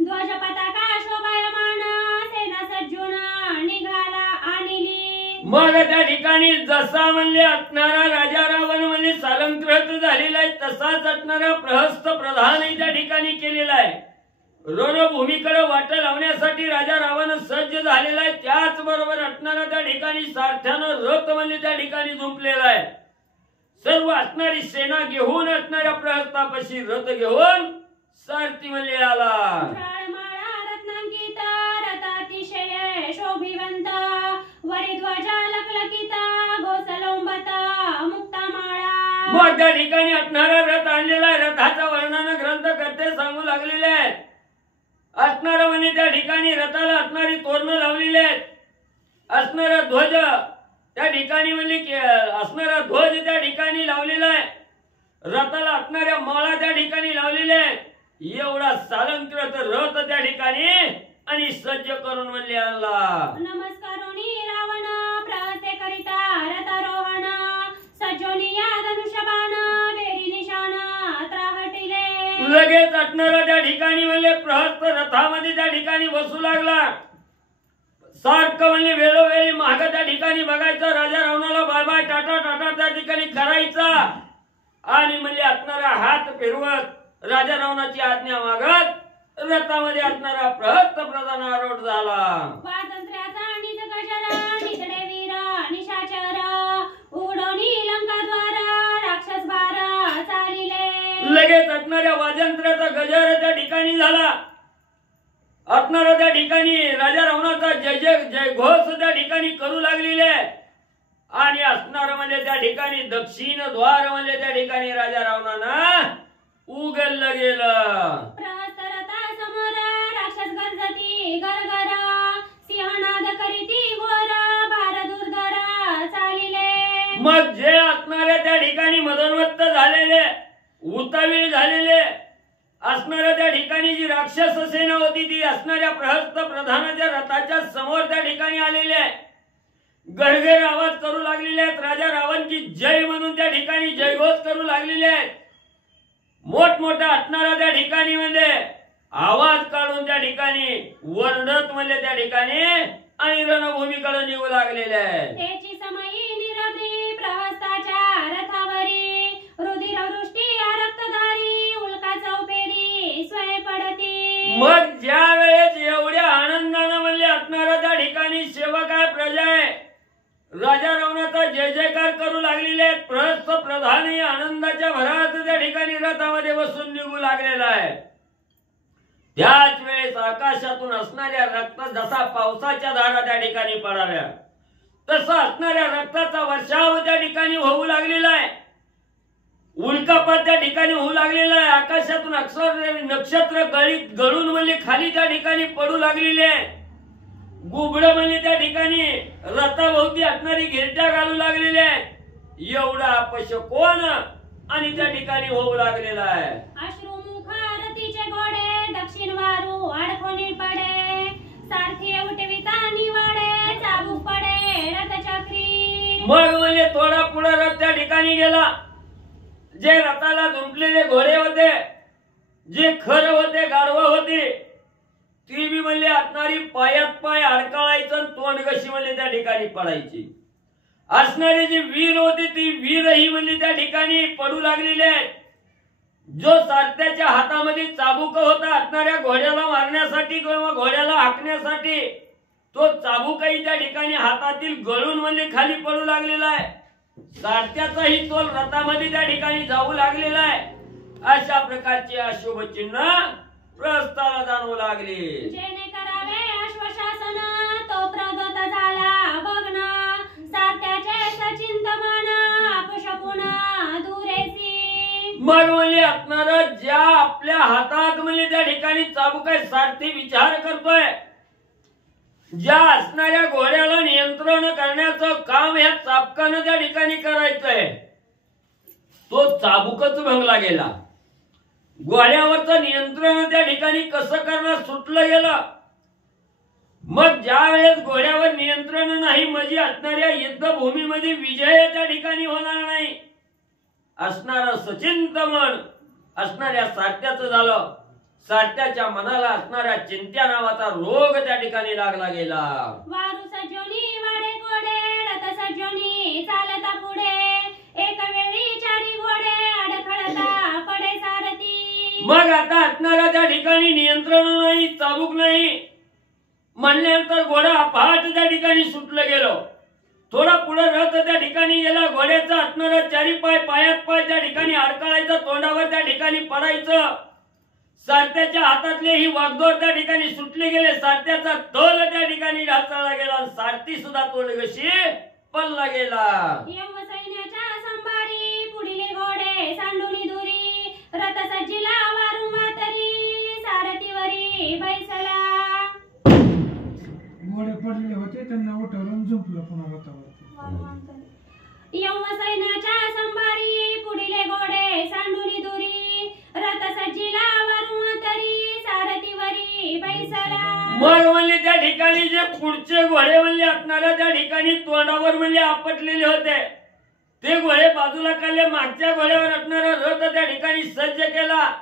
ध्वज पताका शोभायमान सेना सज्जून निघाला आणली. मग त्या ठिकाणी जसा म्हणले असणारा राजा रावण म्हणजे सालंकृत झालेला आहे तसाच असणारा प्रहस्त प्रधानही त्या ठिकाणी केलेला आहे. रणभूमीकडे वाट लावण्यासाठी राजा रावण सज्ज झालेला आहे. त्याचबरोबर असणारा त्या ठिकाणी सारथ्यानं रथ म्हणजे त्या ठिकाणी झुंपलेला आहे. सर्व असणारी सेना घेऊन असणाऱ्या प्रहस्तापाशी रथ घेऊन सारथी म्हणले आला. रत्नांकित रथ अतिशय शोभिवंत वरी ध्वजा लखलखित घोसलोंबत मुक्तामाळा. मग त्या ठिकाणी असणारा रथ आणलेला आहे. रथाचं वर्णन ग्रंथ करते सांगू लागलेले आहेत. असणारा म्हणजे त्या ठिकाणी ठिकाणी रथाला असणारी तोरणं लावलेली आहेत, असणारा ध्वज त्या ठिकाणी म्हणजे असणारा ध्वज त्या ठिकाणी लावलेला आहे, रथाला असणाऱ्या माळा त्या ठिकाणी लावलेल्या आहेत, एवढा सालंकृत रथ त्या ठिकाणी आणि सज्ज करून म्हणले आणला. नमस्कारोनी रावण प्रहस्ते करिता रथारोहण सज्जोनी या धनुष्यबाण बेरी निशाण त्राहटिले. लगेच असणारा त्या ठिकाणी म्हणले प्रहस्त रथामध्ये त्या ठिकाणी बसू लागला. सारखं म्हणजे वेळोवेळी माग त्या ठिकाणी बघायचं, राजा रावणाला बाय बाय टाटा टाटा त्या ठिकाणी करायचा आणि म्हणजे असणारा हात फिरवत राजा रावणाची आज्ञा मागत रथामध्ये असणारा प्रहस्त प्रधान आरूढ झाला. स्वातंत्र्याचा निज गजर निजडे वीर निशाचर उघडोनी लंकाद्वार राक्षस बार चालिले. लगेच असणाऱ्या वाजंत्र्याचा गजर त्या ठिकाणी झाला. असणारा त्या ठिकाणी राजा रावणाचा जय जय जय घोष त्या ठिकाणी करू लागलेले आणि असणार म्हणजे त्या ठिकाणी दक्षिण द्वार म्हणजे त्या ठिकाणी राजा रावणानं उघडलं गेलं. प्रहस्त रथा समोर राक्षस गर्जती गरगर सिंहनाद करीती घोर भार दुर्धर चालिले. मग जे असणारे त्या ठिकाणी मदनवत्त झालेले, उतावीळ झालेले असणाऱ्या त्या ठिकाणी जी राक्षस सेना होती ती असणाऱ्या प्रहस्त प्रधानाच्या रथाच्या समोर त्या ठिकाणी आलेले आहे, गरगर आवाज करू लागलेले आहेत, राजा रावणची जय म्हणून त्या ठिकाणी जयघोष करू लागलेले आहेत. मोठमोठा असणारा त्या ठिकाणी म्हणजे आवाज काढून त्या ठिकाणी वर्णत म्हणजे त्या ठिकाणी आणि रणभूमीकडे निघू लागलेले आहेत. त्याची समयी निरभ्री प्रहस्ताच्या रथावरी रुधिरवृष्टी रक्तधारी उल्का चौपेरी स्वय पडती. मग ज्या वेळेस एवढ्या आनंदानं म्हणले असणारा त्या ठिकाणी सेवक आहे, प्रजा आहे, राजा रावणाचा जय जयकार करू लागलेले आहेत, प्रहस्त प्रधानही आनंदाच्या भरात त्या ठिकाणी रथामध्ये बसून निघू लागलेला आहे. त्याच वेळेस आकाशातून असणाऱ्या रक्त जसा पावसाच्या धारा त्या ठिकाणी पडाव्या तसा असणाऱ्या रक्ताचा वर्षाव त्या ठिकाणी होऊ लागलेला आहे. उल्कापात त्या ठिकाणी होऊ लागलेला आहे. आकाशातून अक्षर नक्षत्र गळून म्हणजे खाली त्या ठिकाणी पडू लागलेले आहे. गुबड म्हणजे त्या ठिकाणी रथाभोवती असणारी गिरट्या घालू लागलेले आहेत. एवढा अपश कोण आणि त्या ठिकाणी होऊ लागलेला आहे. अश्रुमुख रथीचे घोडे दक्षिण वारू अडकोनी पडे सारथी उठविता निवाडे चाबूक पडे रथचक्री. मग म्हणजे थोडा पुढे रथ त्या ठिकाणी गेला. जे रथाला जुंपलेले घोडे होते, जे खर होते, गाढव होते, ती बी म्हणजे असणारी पायात पाय अडकाळायचं, तोंड कशी म्हणजे त्या ठिकाणी पडायची. असणारी जी वीर होती ती वीरही म्हणजे त्या ठिकाणी पडू लागलेले आहेत. जो सारथ्याच्या हातामध्ये चाबूक होता असणाऱ्या घोड्याला मारण्यासाठी किंवा घोड्याला हाकण्यासाठी, तो चाबूकही त्या ठिकाणी हातातील गळून म्हणजे खाली पडू लागलेला आहे. सारथ्याचाही तोल रथामध्ये त्या ठिकाणी जाऊ लागलेला आहे. अशा प्रकारचे अशुभ चिन्ह प्रस्थाला जाणवू लागले. जेणे करावे अश्वशासन तो प्रगत झाला बघन सात्याचे सचिंत मन अपशकुन दुरेसी. मग म्हणजे असणारा ज्या आपल्या हातात म्हणजे त्या ठिकाणी चाबूक आहे, सारथी विचार करतोय ज्या असणाऱ्या घोड्याला नियंत्रण करण्याचं काम ह्या चाबकानं त्या ठिकाणी करायचंय, तो चाबूकच भंगला गेला. घोड्यावरचं नियंत्रण त्या ठिकाणी कसं करणार सुटलं गेलं. मग ज्या वेळेस घोड्यावर नियंत्रण नाही म्हणजे असणाऱ्या युद्धभूमीमध्ये विजय त्या ठिकाणी होणार नाही. असणारं सचिंत मन असणाऱ्या सारथ्याचं झालं. सारथ्याच्या मनाला असणाऱ्या चिंत्या नावाचा रोग त्या ठिकाणी लागला गेला. वारू सज्जोनी वाडे घोडे रथ सज्जोनी चालता पुढे एक वेळी चारी घोडे अडखळता पडे सारथी. मग आता असणाऱ्या त्या ठिकाणी नियंत्रण नाही, चाबूक नाही म्हणल्यानंतर घोडा पहाट त्या ठिकाणी सुटलं गेलं. थोडा पुढे रथ त्या ठिकाणी गेला. घोड्याचा असणारा चारी पाय पायात पाय त्या ठिकाणी अडकाळायचं, तोंडावर त्या ठिकाणी पडायचं. सारथ्याच्या हातातले ही वागदोर त्या ठिकाणी सुटले गेले. सारथ्याचा तोल त्या ठिकाणी ढासळला गेला. सारथी सुद्धा तोंडघशी पडला गेला. यम सैन्याच्या संभारी पुढील घोडे सांडुनी दुरी रथ सज्जिला वारू मातरी सारथीवरी बैसला. घोडे पडलेले होते त्यांना उठवून झोपलं पुन्हा रथावरती. यव सैन्याच्या संभारी पुढीले घोडे सांडुनी दुरी रथ सज्जीला वरून तरी सारथीवरी बैसला. मग म्हणले त्या ठिकाणी जे पुढचे घोडे म्हणले असणाऱ्या त्या ठिकाणी तोंडावर म्हणले आपटलेले होते ते घोडे बाजूला काढले. मागच्या घोड्यावर असणारा रथ त्या ठिकाणी सज्ज केला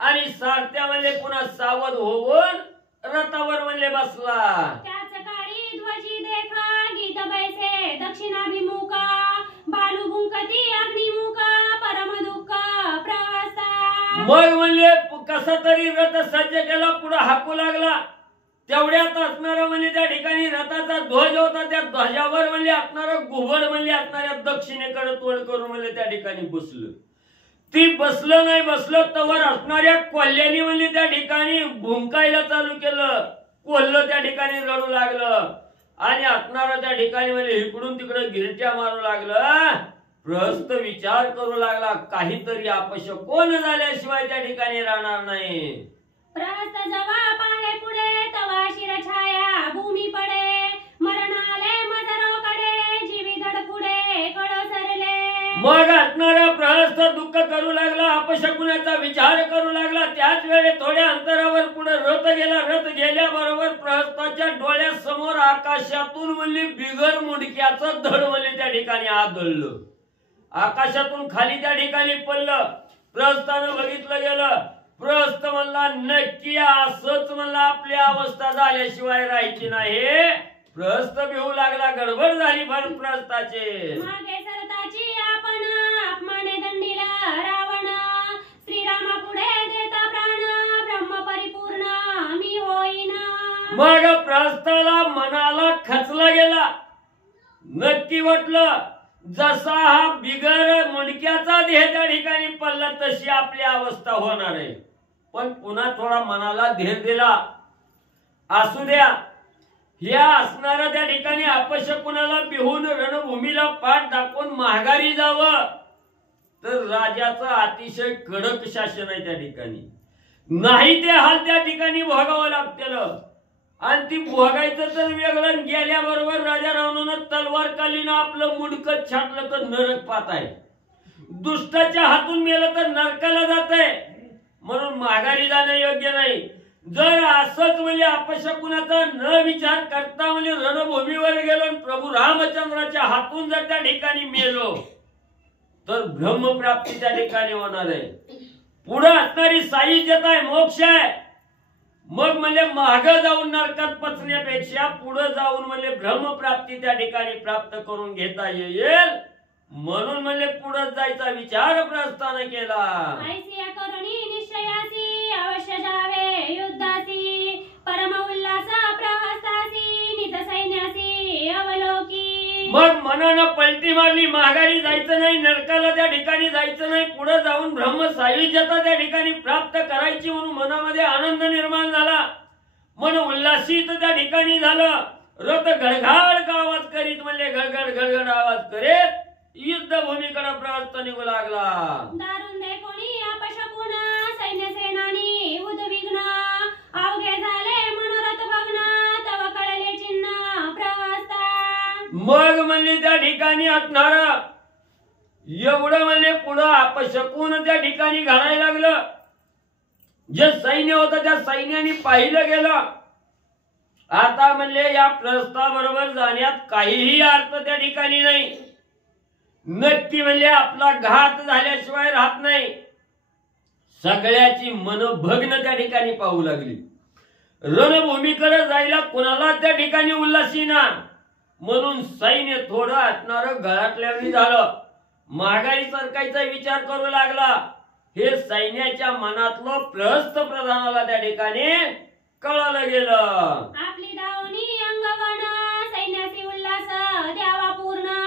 आणि सारथ्या म्हणले पुन्हा सावध होऊन रथावर म्हणले बसला. त्याच काळी ध्वजी देखा गीत बैसे दक्षिणाभिमुखा बालू भुंकती अग्निमुखा परम दुःख प्रवासा. मग म्हणले कसा तरी रथ सज्ज केला पुढे हाकू लागला. तेवढ्यात असणारा म्हणजे त्या ठिकाणी रथाचा ध्वज होता त्या ध्वजावर म्हणजे असणारा घुबड म्हणजे असणाऱ्या दक्षिणेकडे तोंड करून म्हणजे त्या ठिकाणी बसलं. ती बसलं नाही बसलं तवर असणाऱ्या कोल्ह्यानी म्हणजे त्या ठिकाणी भुंकायला चालू केलं. कोल्ह त्या ठिकाणी रडू लागलं आणि असणारा त्या ठिकाणी म्हणजे इकडून तिकडे गिरट्या मारू लागलं. प्रहस्त विचार करू लागला काहीतरी अपशकुन झाल्याशिवाय त्या ठिकाणी राहणार नाही. प्रहस्त जवा पाहे पुढे तवा शिरछाया भूमी पडे मरण आले मजरोकडे जीवी धड पुढे कळो सरले. मग असणारा प्रहस्त दुःख करू लागला अपशकुनाचा विचार करू लागला. त्याच वेळे थोड्या अंतरावर पुढे रथ गेला. रथ गेल्याबरोबर प्रहस्ताच्या डोळ्यासमोर आकाशातून म्हणली बिगर मुंडक्याचं धड म्हणले त्या ठिकाणी आदळलं. आकाशातून खाली त्या ठिकाणी पडलं. प्रहस्तानं बघितलं गेलं. प्रहस्त म्हणला नक्की असंच म्हणला आपली अवस्था झाल्याशिवाय राहायची नाही. प्रहस्त भिवू लागला. गडबड झाली फार प्रहस्ताचे. मागे सरताची आपण अपमाने दंडीला रावण श्रीरामा पुढे देता प्राण ब्रह्म परिपूर्ण मी होईन. मग प्रहस्ताला मनाला खचला गेला. नक्की वाटलं जसा हा बिगर मुंडक्याचा देह त्या ठिकाणी पडला तशी आपली अवस्था होणार आहे. पण पुन्हा थोडा मनाला धीर दिला. असू द्या या असणाऱ्या त्या ठिकाणी अपशकुनाला बिहून रणभूमीला पाठ दाखवून माघारी जावं तर राजाचं अतिशय कडक शासन आहे त्या ठिकाणी. नाही ते हाल त्या ठिकाणी भोगावं लागतील आणि ती भोगायचं तर वेगळं. गेल्याबरोबर राजा रावणानं तलवार कालीनं आपलं मुंडकं छाटलं तर नरक पाहत आहे. दुष्टाच्या हातून मेलं तर नरकाला जात आहे. म्हणून माघारी जाणं योग्य नाही. जर असंच म्हणजे अपशकुनाचा न विचार करता म्हणजे रणभूमीवर गेलो प्रभू रामचंद्राच्या हातून जर त्या ठिकाणी मेलो तर ब्रह्मप्राप्ती त्या ठिकाणी होणार आहे. पुढे असणारी सायुज्यता आहे मोक्ष आहे. मग म्हणजे माग जाऊन नरकात पचण्यापेक्षा पुढे जाऊन म्हणजे ब्रह्मप्राप्ती त्या ठिकाणी प्राप्त करून घेता येईल. म्हणून म्हणजे पुढे जायचा विचार प्रस्थान केला. ऐसिया करुणी निश्चयासी अवश्य जावे युद्धासी परम उल्हास प्रहस्तासी नित सैन्यासी अवलोकी. मग मनानं पलटी मारली. माघारी जायचं नाही. नरकाला त्या ठिकाणी जायचं नाही. पुढे जाऊन ब्रह्म सायुज्यता त्या ठिकाणी प्राप्त करायची म्हणून मनामध्ये आनंद निर्माण झाला. मन उल्हासित त्या ठिकाणी झालं. रथ गडगड आवाज करीत म्हणजे गडगड गडगड आवाज करीत युद्धभूमीकडे प्रवास निघू लागला. दारुण देखोनी अपशकुन सैन्य सेनानी उद्विग्न अवघे झाले मनोरथ भग्न तव कळले चिन्ह प्रहस्ता. मग म्हणजे त्या ठिकाणी असणार एवढं म्हणजे पुढं अपशकुन त्या ठिकाणी घडायला लागलं. जे सैन्य होतं त्या सैन्याने पाहिलं गेलं. आता म्हणले या प्रस्तावाबरोबर जाण्यात काहीही अर्थ त्या ठिकाणी नाही. नक्की म्हणजे आपला घात झाल्याशिवाय राहत नाही. सगळ्याची मन भग्न त्या ठिकाणी पाहू लागली. रणभूमीकडे जायला कुणाला त्या ठिकाणी उल्हासीना. म्हणून सैन्य थोडं असणार गळाटल्याने झालं. माघारी सरकायचा विचार करू लागला. हे सैन्याच्या मनातलं प्रहस्त प्रधानाला त्या ठिकाणी कळलं गेलं. आपली दावणी अंगवण सैन्यासी उल्हास द्यावा पूर्ण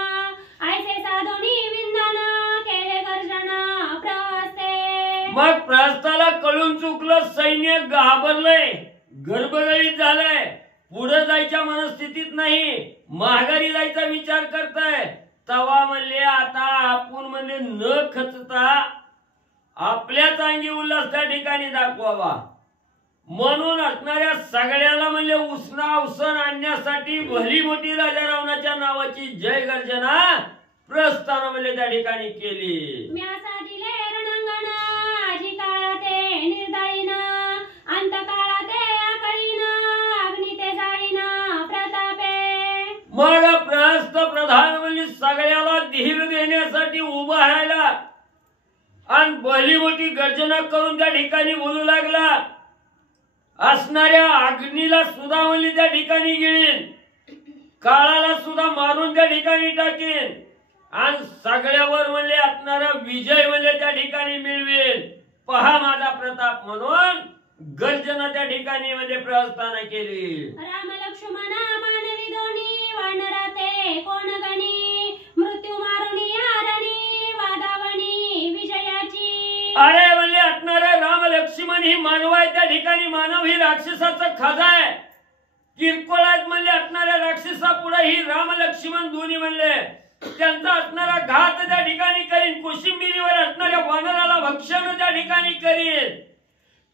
ऐसे साधोनी विंदन केले गर्जन प्रहस्ते. मग प्रहस्ताला कळून चुकलं. सैन्य घाबरलंय. गर्भगळीत झालंय. पुढे जायच्या मनस्थितीत नाही. माघारी जायचा विचार करताय. तवा म्हणले आता आपण म्हणले न खचता आपल्याच अंगी उल्हास त्या ठिकाणी दाखवावा. म्हणून असणाऱ्या सगळ्याला म्हणजे उसना उसन आणण्यासाठी भली मोठी राजा रावणाच्या नावाची जय गर्जना प्रस्थान म्हणजे त्या ठिकाणी केली. म्यासा दिले रणांगण आजी काळा ते निर्दळीन अंत काळा ते आकळीन अग्नी ते जाळीन प्रतापे. मग प्रहस्त प्रधान म्हणजे सगळ्याला धीर देण्यासाठी उभा राहिला आणि भली मोठी गर्जना करून त्या ठिकाणी बोलू लागला. असणाऱ्या अग्नीला सुद्धा म्हणजे त्या ठिकाणी गिळीन, काळाला सुद्धा मारून त्या ठिकाणी टाकेन आणि सगळ्यावर म्हणजे असणारा विजय म्हणजे त्या ठिकाणी मिळवेल. पहा माझा प्रताप म्हणून गर्जना त्या ठिकाणी म्हणजे प्रस्थान केली. राम लक्ष्मण मानवी दोन्ही वानरा ते कोण गणी मृत्यू मारुनी आरणी वादावणी विजयाची. अरे म्हणजे असणारे राम लक्ष्मण ही मानव आहे, त्या ठिकाणी मानव ही राक्षसाचा खाजा आहे. किरकोळ आहेत म्हणजे असणाऱ्या राक्षसा पुढे ही राम लक्ष्मण दोन्ही म्हणले त्यांचा असणारा घात त्या ठिकाणी करीन. कोशिंबिरीवर असणाऱ्या वानराला भक्षण त्या ठिकाणी करीन,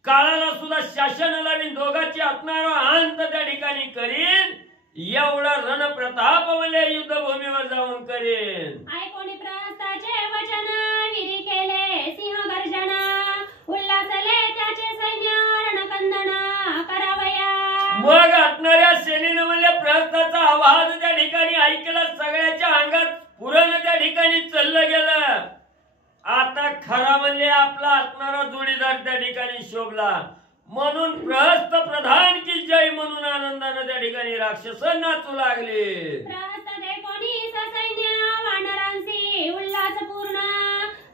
काळाला सुद्धा शासन लावीन, दोघांची असणारा अंत त्या ठिकाणी करीन. एवढा रणप्रताप म्हणजे युद्धभूमीवर जाऊन करीन. ऐकोनी प्रहस्ताचे वचन विरी केले सिंह गर्जना उल्हासले त्याचे सैन्य रणकंदन करावया. मग असणाऱ्या सेनेनं म्हणजे प्रहस्ताचा आवाज त्या ठिकाणी ऐकला, सगळ्याच्या अंगात पुरण त्या ठिकाणी चाललं गेलं. आता खरा म्हणजे आपला असणारा जोडीदार त्या ठिकाणी शोभला. म्हणून प्रहस्त प्रधान की जय म्हणून आनंदाने त्या ठिकाणी राक्षस नाचू लागले. प्रहस्त ऐकोनी सैन्य वानरांसी उल्हास पूर्ण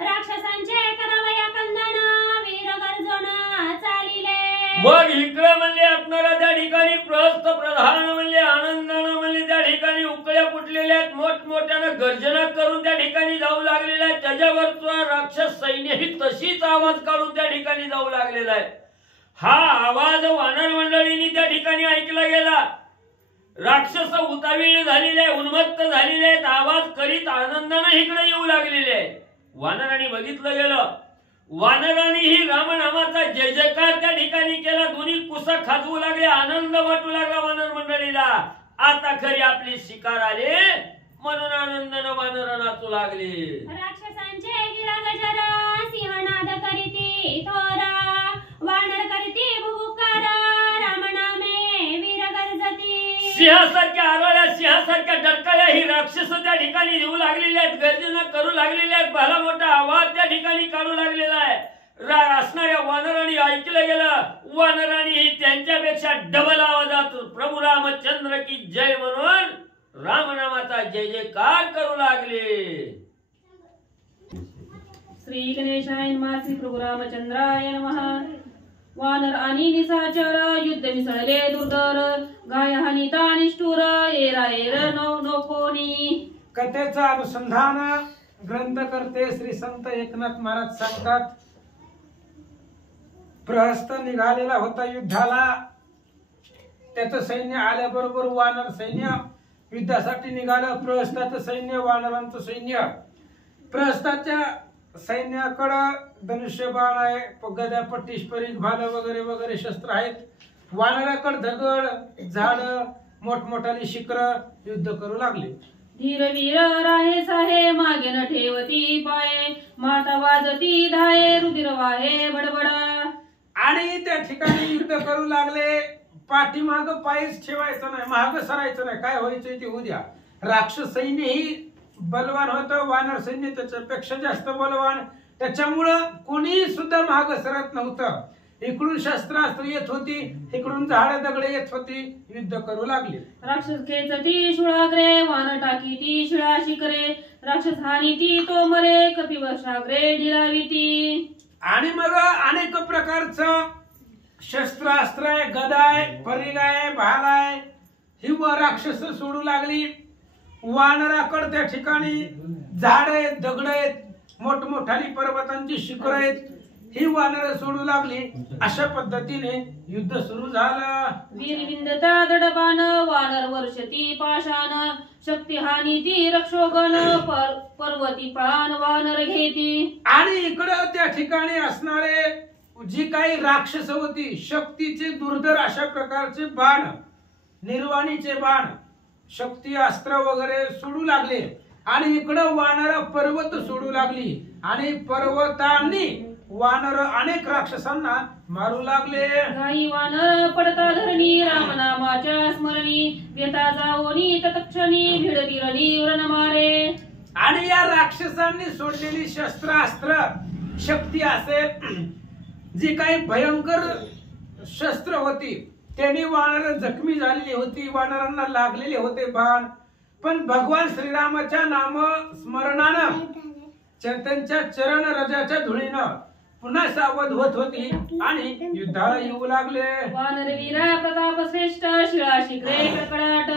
राक्षसांचे करावया कंदन वीर गर्जन चालिले. मग इकडे म्हणजे असणारा त्या ठिकाणी प्रहस्त प्रधान म्हणजे आनंदानं म्हणजे त्या ठिकाणी उकळ्या फुटलेल्या आहेत, मोठमोठ्यानं गर्जना करून त्या ठिकाणी जाऊ लागलेला आहे. त्याच्यावरचा राक्षस सैन्य ही तशीच आवाज काढून त्या ठिकाणी जाऊ लागलेला आहे. हा आवाज वानर मंडळींनी त्या ठिकाणी ऐकला गेला. राक्षस उतावीळ झालेले आहे, उन्मत्त झालेले आहेत, आवाज करीत आनंदाने इकडे येऊ लागलेले आहे. वानरांनी बघितलं गेलं, वानरांनी ही रामनामाचा जय जयकार त्या ठिकाणी केला. दोन्ही कुसा खाजवू लागले, आनंद वाटू लागला वानर मंडळीला. आता खरी आपली शिकार आले म्हणून आनंदानं वानर नाचू लागले. राक्षसांचे गिरा गजर सिंहनाद करीती थोरा वानर करीती भुभुकार रामनामे वीर गर्जती. सिंहासारख्या आरोळ्या, सिंहासारख्या डरकाळ्या ही राक्षस त्या ठिकाणी येऊ लागलेले आहेत, गर्जना करू लागलेले आहेत, भला मोठा आवाज त्या ठिकाणी काढू लागलेला आहे. असणाऱ्या वानरांनी ऐकलं गेलं, वानरांनी त्यांच्यापेक्षा डबल आवाजात प्रभू रामचंद्र की जय म्हणून रामनामाचा जय जयकार करू लागले. श्री गणेशाय नमः. श्री प्रभू रामचंद्राय नमः. वानर आणि निशाचर युद्ध मिसळले दुर्धर गाय हानिता निष्ठुर एरा एर नकोनी. कथेचं अनुसंधान ग्रंथकर्ते श्री संत एकनाथ महाराज सांगतात. प्रहस्त निघालेला होता युद्धाला. त्याचं सैन्य आल्याबरोबर वानर सैन्य युद्धासाठी निघालं. प्रहस्ताचं सैन्य, वानरांचं सैन्य. प्रहस्ताच्या सैन्याकडं धनुष्यबाण आहे, गदा पट्टीश परीघ भाल वगैरे वगैरे शस्त्र आहेत. वानराकडे दगड झाड मोठमोठाली शिखर युद्ध करू लागले. धीर वीर राहे साहे मागे न ठेवती पाये माता वाजती धाये रुधिर वाहे बडबडा. आणि त्या ठिकाणी युद्ध करू लागले. पाठीमाग पायच ठेवायचं नाही, माग सरायचं नाही, काय व्हायचं ते होऊ द्या. राक्षस सैन्य ही बलवान होतं, वानर सैन्य त्याच्यापेक्षा जास्त बलवान. त्याच्यामुळं कोणी सुद्धा माग सरत नव्हतं. इकडून शस्त्रास्त्र येत होती, इकडून झाड दगडे येत होती, युद्ध करू लागले. राक्षस खेचती शुळाग्रे वान टाकी ती शिळा शिकरे राक्षस हानी ती तो मरे कपिवशाग्रे ढिलाविती. आणि मग अनेक प्रकारचं शस्त्रास्त्र आहे, गदा आहे, परीघ आहे, भाल आहे, ही राक्षस सोडू लागली. वानराकडे त्या ठिकाणी झाड आहेत, दगड आहेत, मोठमोठाली पर्वतांची शिखर आहेत, ही वानर सोडू लागली. अशा पद्धतीने युद्ध सुरू झालं. वीर विंदता दडबान वानर वर्षती पाशान शक्ती हानी ती रक्षोगण पर्वती प्राण वानर घेती. आणि इकडं त्या ठिकाणी असणारे जी काही राक्षस होती शक्तीचे दुर्धर अशा प्रकारचे बाण, निर्वाणीचे बाण, शक्ती अस्त्र वगैरे सोडू लागले आणि इकडं वानर पर्वत सोडू लागली आणि पर्वतांनी वानर अनेक राक्षसांना मारू लागले. गाई वानर पडता धरणी रामनामाच्या स्मरणी घेता जावोनी तत्क्षणी भिडली रणी रण मारे. आणि या राक्षसांनी सोडलेली शस्त्रास्त्र शक्ती असेल जी काही भयंकर शस्त्र होती त्यांनी वानर जखमी झालेली होती, वानरांना लागलेले होते बाण. पण भगवान श्रीरामाच्या नाम स्मरणानं त्यांच्या चरण रजाच्या धुळीनं पुन्हा सावध होत होती आणि युद्धाला येऊ लागले. वानर वीरा प्रताप श्रेष्ठ शिळा शिखरे कडकडाट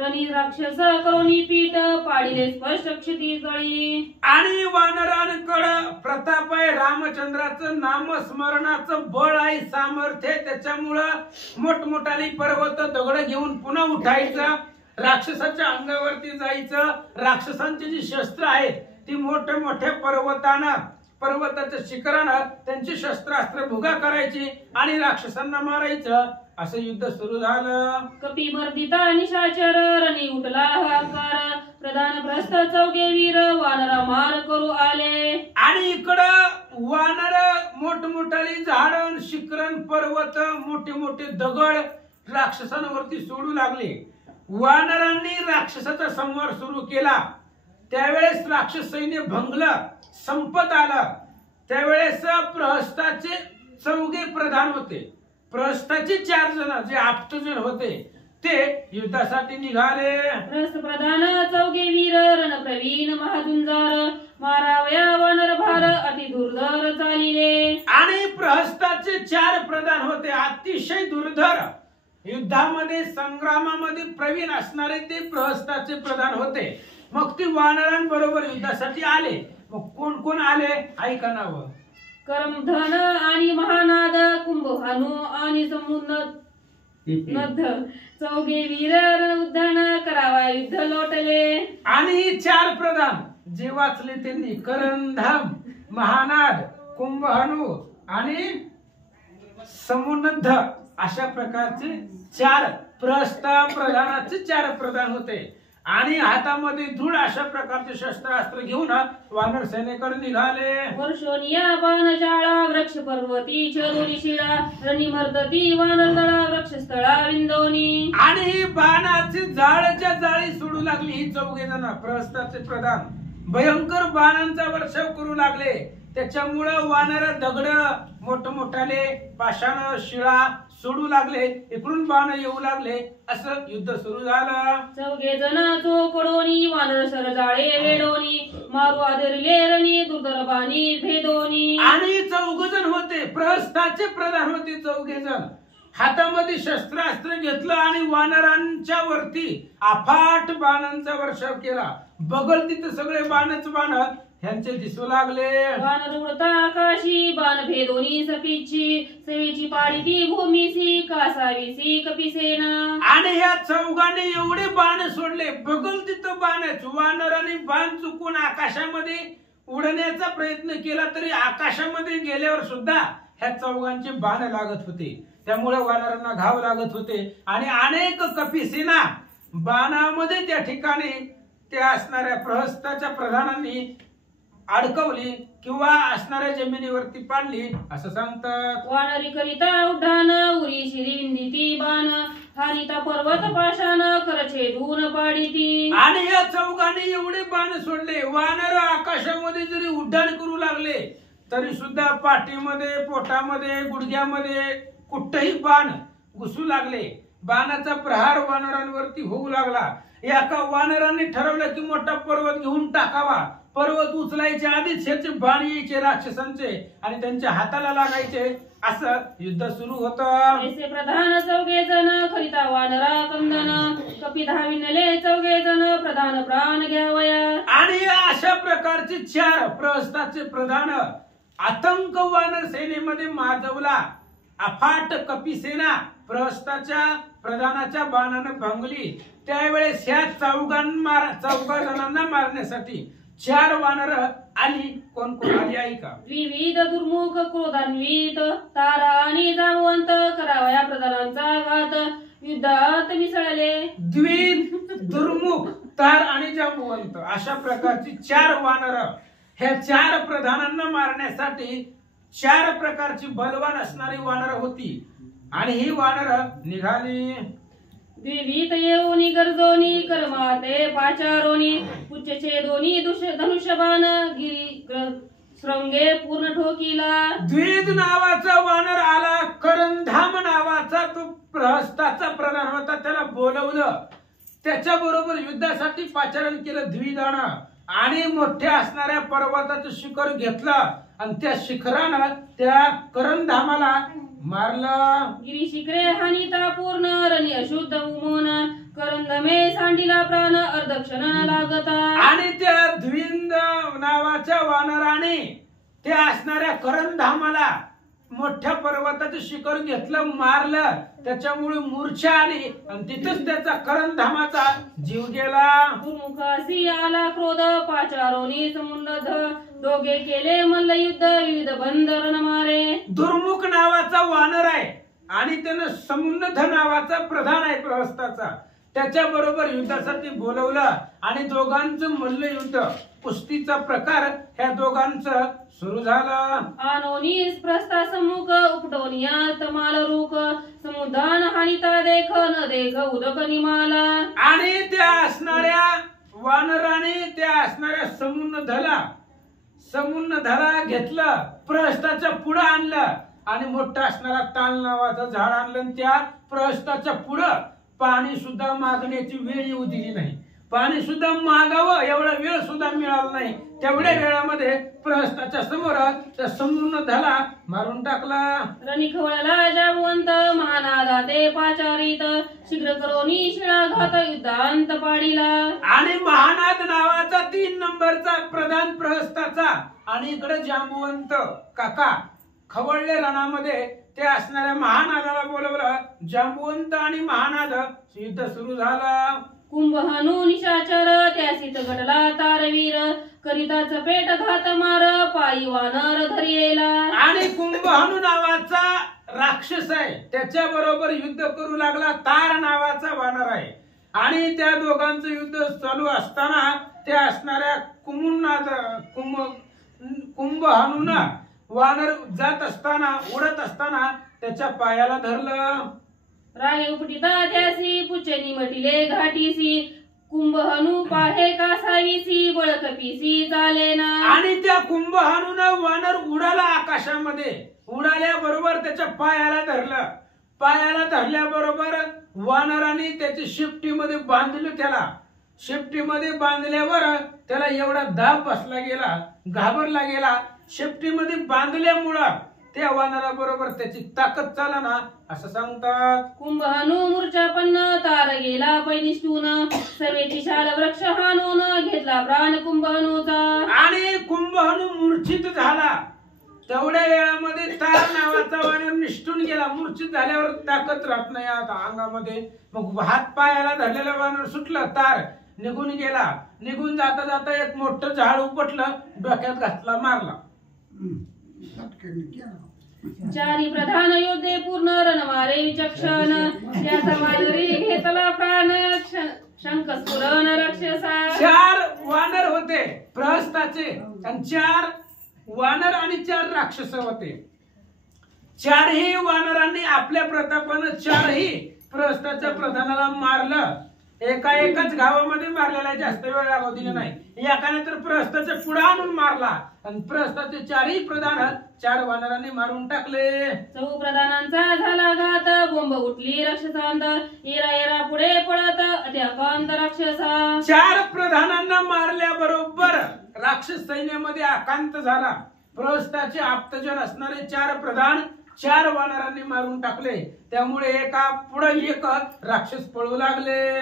रणी राक्षस करोनी पीठ पाडिले स्पष्ट क्षिती जळी. आणि वानरांकडं प्रताप आहे, रामचंद्राचं नामस्मरणाचं बळ आहे, सामर्थ्य आहे. त्याच्यामुळं मोठमोठाली पर्वत दगड घेऊन पुन्हा उठायचं, राक्षसाच्या अंगावरती जायचं. राक्षसांची जी शस्त्र आहेत ती मोठ्या मोठ्या पर्वताच्या शिखरानं त्यांची शस्त्रास्त्र भुगा करायची आणि राक्षसांना मारायचं. असं युद्ध सुरू झालं. कपी मर्दिता निशाचर रणी उठला हाकार प्रधान भ्रष्ट चौघे वीर वानरा मार करू आले. आणि इकडं वानर मोठमोठाली झाड शिखरण पर्वत मोठे मोठे दगड राक्षसांवरती सोडू लागले. वानरांनी राक्षसाचा संहार सुरू केला. त्यावेळेस राक्षस सैन्य भंगलं, संपत आलं. त्यावेळेस प्रहस्ताचे चौघे प्रधान होते, प्रहस्ताचे 4 जण जे आप्तजन होते ते युद्धासाठी निघाले. प्रस्थ प्रधान चौघे वीर रण प्रवीण महाजुंजार मारावया वानर भार अति दुर्धर चालिले. आणि प्रहस्ताचे 4 प्रधान होते, अतिशय दुर्धर, युद्धामध्ये संग्रामामध्ये प्रवीण असणारे ते प्रहस्ताचे प्रधान होते. मग ते वानरांबरोबर युद्धासाठी आले. मग कोण कोण आले ऐका नाव. करमधन आणि महानाद कुंभहानू आणि समुन्नत चौघे वीर रणउद्धान करावा युद्ध लोटले. आणि 4 प्रधान जे वाचले त्यांनी करंधाम, महानाद, कुंभहानू आणि समुन्नत अशा प्रकारचे 4 प्रधानाचे 4 प्रधान होते. आणि हातामध्ये धूळ अशा प्रकारचे शस्त्रास्त्र घेऊन वानर सेनेकडे निघाले. वर्षोनिया बाणजाळा वृक्ष पर्वती चरोरी शिळा रणी मर्दती वानरदळा वृक्षस्थळा विंदोनी. आणि बाणाची जाळच्या जाळी सोडू लागली ही 4 जण प्रहस्ताचे प्रधान. भयंकर बाणांचा वर्षाव करू लागले. त्याच्यामुळं वानर दगड मोठमोठाले पाषाण शिळा सोडू लागले, इकडून बाण येऊ लागले. असं युद्ध सुरू झालं. चौघे जण चोकडोनी वानर सरजाळे वेडोनी मारू आदरले रणी दुर्धर बाणी भेदोनी. आणि 4 जण होते, प्रहस्ताचे प्रधान होते 4 जण. हातामध्ये शस्त्रास्त्र घेतलं आणि वानरांच्या वरती अफाट बाणांचा वर्षाव केला. बगल तिथे सगळे बाणच बाण ह्यांचे दिसू लागले. वानर उडता आकाशी बाण भेदोनी सपीची सेवेची पाळीती भूमीसी कासावीसी कपिसेना. आणि ह्या 4 एवढे बाण सोडले, बगल तिथं बाणच. वानरांनी बाण चुकून आकाशामध्ये उडण्याचा प्रयत्न केला तरी आकाशामध्ये गेल्यावर सुद्धा ह्या 4 बाण लागत होते. त्यामुळे वानरांना घाव लागत होते. आणि अनेक कपिसेना बाणामध्ये त्या ठिकाणी त्या असणाऱ्या प्रहस्ताच्या प्रधानांनी अडकवली किंवा असणाऱ्या जमिनीवरती पाडली असं सांगतात. वानरी करिता उड्डाण उरी शिरिंदिती बाण हानिता पर्वत पाषाण करछेदून पाडिती. आणि या 4 एवढे बाण सोडले. वानर आकाशामध्ये जरी उड्डाण करू लागले तरी सुद्धा पाठीमध्ये, पोटामध्ये, गुडघ्यामध्ये कुठेही बाण घुसू लागले. बाणाचा प्रहार वानरांवरती होऊ लागला. एका वानरांनी ठरवलं की मोठा पर्वत घेऊन टाकावा. पर्वत उचलायचे आधीच ह्याचे बाण यायचे राक्षसांचे आणि त्यांच्या हाताला लागायचे. असं युद्ध सुरू होतं. ऐसे प्रधान 4 जण करिता वानरा कंदन कपी धाविनले 4 जण प्रधान प्राण घ्यावया. आणि अशा प्रकारचे 4 प्रहस्ताचे प्रधान आतंक वानर सेनेमध्ये माजवला. अफाट कपिसेना प्रहस्ताच्या प्रधानाच्या बाणानं भंगली. त्यावेळेस ह्या 4 जणांना मारण्यासाठी 4 वानर आली. कोण कोण आली ऐका. द्विविध दुर्मुख क्रोधान्वित तारा आणि जामवंत करावया प्रधानांचा घात युद्धात मिसळले. दुर्मुख तार आणि जांबुवंत अशा प्रकारची 4 वानर. ह्या 4 प्रधानांना मारण्यासाठी 4 प्रकारची बलवान असणारी वानर होती आणि ही वानर निघाली. द्विविध येऊनी गरजोनी कर्माते पाचारोनी पुच्छे दोन्ही धनुष्यबाण गिरी श्रंगे पूर्ण ठोकीला. द्विध नावाचा वानर आला. करंधाम नावाचा तो प्रहस्ताचा प्रधान होता, त्याला बोलवलं. त्याच्या बरोबर युद्धासाठी पाचारण केलं द्विदानं आणि मोठ्या असणाऱ्या पर्वताचं शिखर घेतलं आणि त्या शिखरानं त्या करंधामाला मारलं. गिरी शिखरे हानिता पूर्ण रणी अशुद्ध उमोन करंदमे सांडीला प्राण अर्धक्षण लागता. आणि त्या द्विंद नावाच्या वानराने त्या असणाऱ्या करंधामाला मोठ्या पर्वताचं शिखर घेतलं, मारलं. त्याच्यामुळे मूर्छा आली आणि तिथंच त्याचा करंधामाचा जीव गेला. दुर्मुखासी आला क्रोध पाचारोनी समुद्र दोघे केले मल्लयुद्ध विविध बंदर मारे. दुर्मुख नावाचा वानर आहे आणि त्यानं समुद्र नावाचा प्रधान आहे प्रहस्ताचा. त्याच्या बरोबर युद्धासाठी बोलवलं आणि दोघांचं मल्लयुद्ध कुस्तीचा प्रकार ह्या दोघांचं सुरू झालं. आनोनी प्रस्ता सम्मुख उपटोनियात माल रूक समुदान हानिता देख न देख उदक निमाला. आणि त्या असणाऱ्या वानराने त्या असणाऱ्या समुन्नधला घेतलं, प्रहस्ताच्या पुढं आणलं आणि मोठं असणारा ताल नावाचं झाड आणलं आणि त्या प्रहस्ताच्या पुढं पाणी सुद्धा मागण्याची वेळ येऊ दिली नाही. पाणी सुद्धा मागावं एवढा वेळ सुद्धा मिळाला नाही. तेवढ्या वेळामध्ये प्रहस्ताच्या समोर त्या समुन्नधला मारून टाकला. रणी खवळला जामवंत महानादा ते पाचारित शीघ्र करोनी शिळाघात युद्धांत पाडीला. आणि महानाद नावाचा 3 नंबरचा प्रधान प्रहस्ताचा आणि इकडे जांबुवंत काका खवळले रणामध्ये ते असणाऱ्या महानादाला बोलवलं. जांबुवंत आणि महानाद युद्ध सुरू झाला. कुंभहनु निशाचर त्यासीत घडला तारवीर करिताच पेट घात मार पायी वानर धरियेला. आणि कुंभहनु नावाचा राक्षस आहे, त्याच्या बरोबर युद्ध करू लागला. तार नावाचा वानर आहे आणि त्या दोघांचं युद्ध चालू असताना त्या असणाऱ्या कुंभहनुन वानर जात असताना उडत असताना त्याच्या पायाला धरलं. रागे उपटिता त्यासी पुच्छेनी मटिले घाटीसी कुंभहनु पाहे कासावीसी बळकपीसी चालेना. आणि त्या कुंभहनुन वानर उडाला आकाशामध्ये. उडाल्याबरोबर त्याच्या पायाला धरलं. पायाला धरल्याबरोबर वानराने त्याची शिफ्टीमध्ये बांधलं. त्याला शिफ्टीमध्ये बांधल्यावर त्याला एवढा दाब बसला गेला, घाबरला गेला. शिफ्टीमध्ये बांधल्यामुळं त्या वानराबरोबर त्याची ताकद चाला ना असं सांगतात. कुंभहनु मूर्छापन्न तार गेला पैनिष्ठून सर्वेची शाल वृक्ष हाणून घेतला प्राण कुंभहनुचा. आणि कुंभहनु मूर्छित झाला. तेवढ्या वेळामध्ये तार नावाचा वानर निष्ठून गेला. मूर्छित झाल्यावर ताकद राहत नाही आता अंगामध्ये. मग हात पायाला धरलेला वानर सुटला, तार निघून गेला. निघून जाता जाता एक मोठं झाड उपटलं, डोक्यात घातला, मारला. चारी प्रधान योद्धे पूर्ण रणमारे विचक्षण त्याचा मायुरी घेतला प्राण शंखस्फुरण राक्षसा. 4 वानर होते प्रहस्ताचे आणि 4 वानर आणि 4 राक्षस होते. 4ही वानरांनी आपल्या प्रतापानं 4ही प्रहस्ताच्या प्रधानाला मारलं. एकाच गावामध्ये मारलेला, जास्त वेळ लागू दिला नाही. एकाने तर प्रहस्ताच्या पुढे आणून मारला आणि प्रहस्ताचे 4ही प्रधान 4 वानरांनी मारून टाकले. 4 प्रधानांचा झाला घात बोंब उठली राक्षसांत येरा येरा पुढे पळत अत्याकांत राक्षसा. 4 प्रधानांना मारल्याबरोबर राक्षस सैन्यामध्ये आकांत झाला. प्रहस्ताचे आप्तजन असणारे 4 प्रधान 4 वानरांनी मारून टाकले. त्यामुळे एका पुढे एक राक्षस पळू लागले.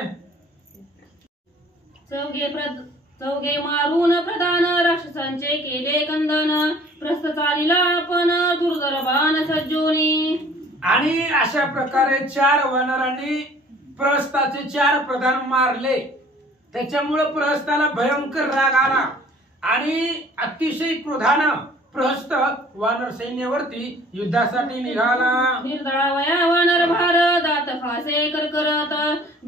चौघे मारून प्रधान राक्षसांचे केले कंदन प्रस्थ चालिला आपण दुर्धर बाण सज्जोनी. आणि अशा प्रकारे 4 वानरांनी प्रहस्ताचे 4 प्रधान मारले. त्याच्यामुळे प्रहस्ताला भयंकर राग आला आणि अतिशय क्रोधानं प्रहस्त वानर सैन्यावरती युद्धासाठी निघाला. निर्दळावया वानर भार दात फासे करकरत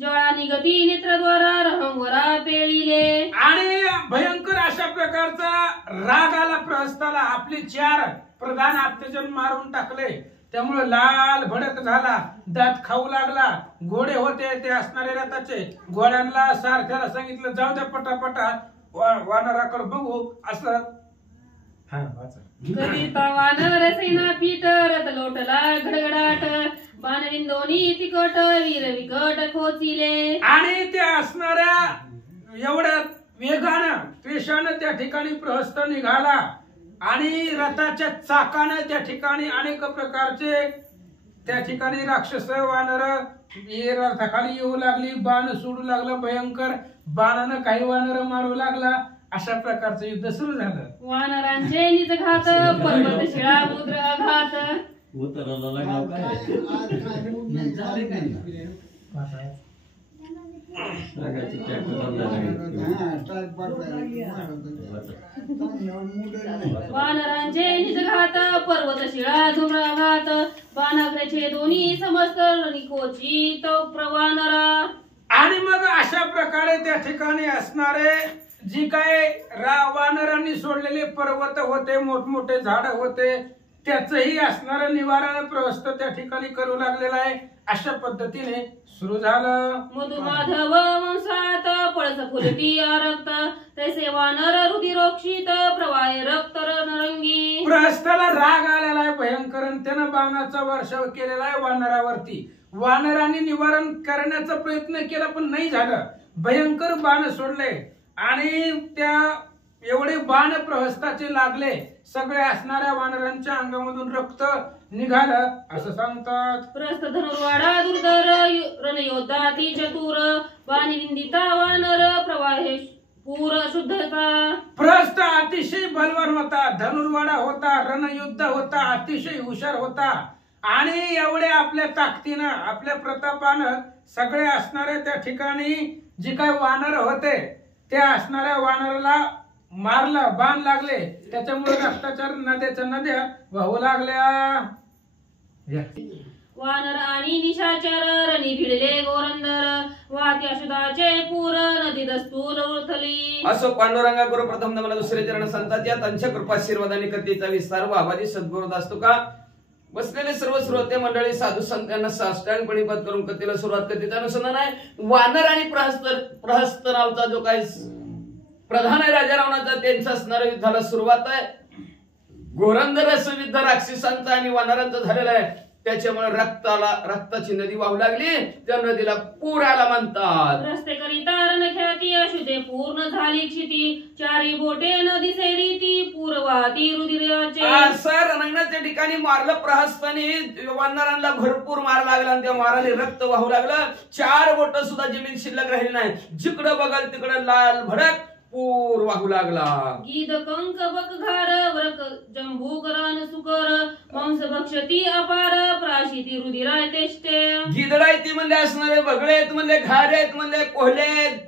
ज्वाळा निगती नेत्रद्वारा रहंवरा पेळिले. आणि भयंकर अशा प्रकारचा राग आला प्रहस्ताला. आपले 4 प्रधान आत्तेजन मारून टाकले. त्यामुळे लाल भडक झाला, दात खाऊ लागला. घोडे होते ते असणारे रथाचे. घोड्यांना सारथ्याला सांगितलं जाऊ द्या पटापटा वानराकडे बघू असं. हा वाचा. कविता वानर सेना पीठ रथ लोटला घडघडाट बाणविंदोनी तिकट वीर विकट खोचिले. आणि त्या असणाऱ्या एवढ्या वेगानं त्वेषानं त्या ठिकाणी प्रहस्त निघाला. आणि रथाच्या चाकानं त्या ठिकाणी अनेक प्रकारचे त्या ठिकाणी राक्षस वानर रथाखाली येऊ लागली. बाण सोडू लागला भयंकर. बाणानं काही वानर मारू लागला. अशा प्रकारचं युद्ध सुरू झालं. वानरांचे निज घात पर्वत शिळा मुद्र आघात. वानरांचे निज घात पर्वत शिळा धुम्राघात बाणाग्रचे दोन्ही समस्त निकोची तो प्रवानरा. आणि मग अशा प्रकारे त्या ठिकाणी असणारे जी काय वानरांनी सोडलेले पर्वत होते, मोठमोठे झाड होते, त्याचंही असणारं निवारण प्रहस्त त्या ठिकाणी करू लागलेलं आहे. अशा पद्धतीने सुरू झालं. मधुमाधव वंशात पळस फुलती रक्त तैसे वानर रुधिरोक्षित प्रवाहे रक्त रणरंगी. प्रहस्ताला राग आलेला आहे भयंकर. त्यानं बाणाचा वर्षाव केलेला आहे वानरावरती. वानरांनी निवारण करण्याचा प्रयत्न केला पण नाही झालं. भयंकर बाण सोडले आणि त्या एवढे बाण प्रहस्ताचे लागले. सगळे असणाऱ्या वानरांच्या अंगामधून रक्त निघालं असं सांगतात. प्रस्थ धनुर्वाडा दुर्धर रणयोद्धा ती चतुर बाणविंदिता वानर प्रवाहे पूर शुद्धता. प्रहस्त अतिशय बलवान होता, धनुर्वाडा होता, रणयुद्ध होता, अतिशय हुशार होता. आणि एवढे आपल्या ताकदीनं आपल्या प्रतापानं सगळे असणाऱ्या त्या ठिकाणी जे काही वानर होते त्या असणाऱ्या वानराला मारलं, बाण लागले. त्याच्यामुळे रक्ताच्या नद्या वाहू लागल्या. वानर आणि निशाचर रणी भिडले गोरंदर वात्या शुदाचे पूर नदी दस्तूर उथली. असो पांडुरंगा गुरु प्रथम नमन दुसरे चरण संतात या त्यांच्या कृपाशीर्वादाने कथेचा विस्तार व आवाजी सद्गुरू असतो का. बसलेले सर्व श्रोते मंडळी साधू संतांना साष्टांग प्रणिपात करून कथेला सुरुवात करते. त्यानुसार आहे वानर आणि प्रहस्त नावचा जो काही प्रधान आहे राजा रावणाचा त्यांचा असणाऱ्या युद्धाला सुरुवात आहे. घोरंदर असं युद्ध राक्षसांचं आणि वानरांचं झालेलं आहे. त्याच्यामुळे रक्ताची नदी वाहू लागली. त्या नदीला पूर आला म्हणतात. रस्ते करिता रणख्याती अशुद्धे पूर्ण झाली क्षिती चारी बोटे नदी रीती पूर वाहती रुधिराचे. असं रणांगणाच्या ठिकाणी मारलं प्रहस्ताने. वानरांना भरपूर मार लागला आणि त्या माराने रक्त वाहू लागलं. 4 बोट सुद्धा जमीन शिल्लक राहिली नाही. जिकडं बघाल तिकडं लाल भडक पूर वाहू लागला. गीध कंक बक घार व्रक जंबू करण सुकर मांस भक्षती अपार प्राशिती रुधिराय तेष्टे. गिधडायती म्हणले असणारे बगळे आहेत म्हणले, घारे आहेत म्हणले, कोल्हे आहेत,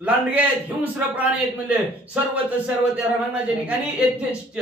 लांडगे आहेत, हिंस्र प्राणी आहेत म्हणले. सर्व त्या रणांगणाच्या ठिकाणी यथेष्ट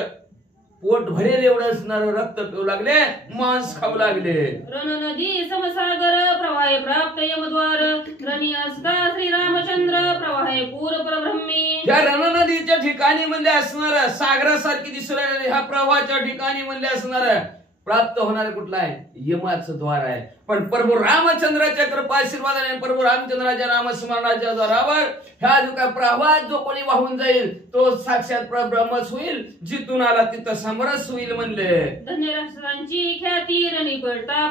पोट भरेल एवढं असणार रक्त पिऊ लागले, मांस खाऊ लागले. रण नदी समसागर प्रवाहे प्राप्त यमद्वार रणी असता श्रीरामचंद्र प्रवाहे पूर परब्रह्मी. या रण नदीच्या ठिकाणी म्हणले असणार सागरासारखी दिसू राहिलेले ह्या प्रवाहाच्या ठिकाणी म्हणले असणार प्राप्त होणारे कुठला आहे यमाचं द्वार आहे. पण प्रभू रामचंद्राच्या कृपाशीर्वादाने प्रभू रामचंद्राच्या नामस्मरणाच्या द्वारावर ह्या जो काय प्रवाहात जो कोणी वाहून जाईल तो साक्षात ब्रह्मच होईल. जिथून आला तिथं समरस होईल म्हणले. धन्य राक्षसांची ख्याती रणी पडता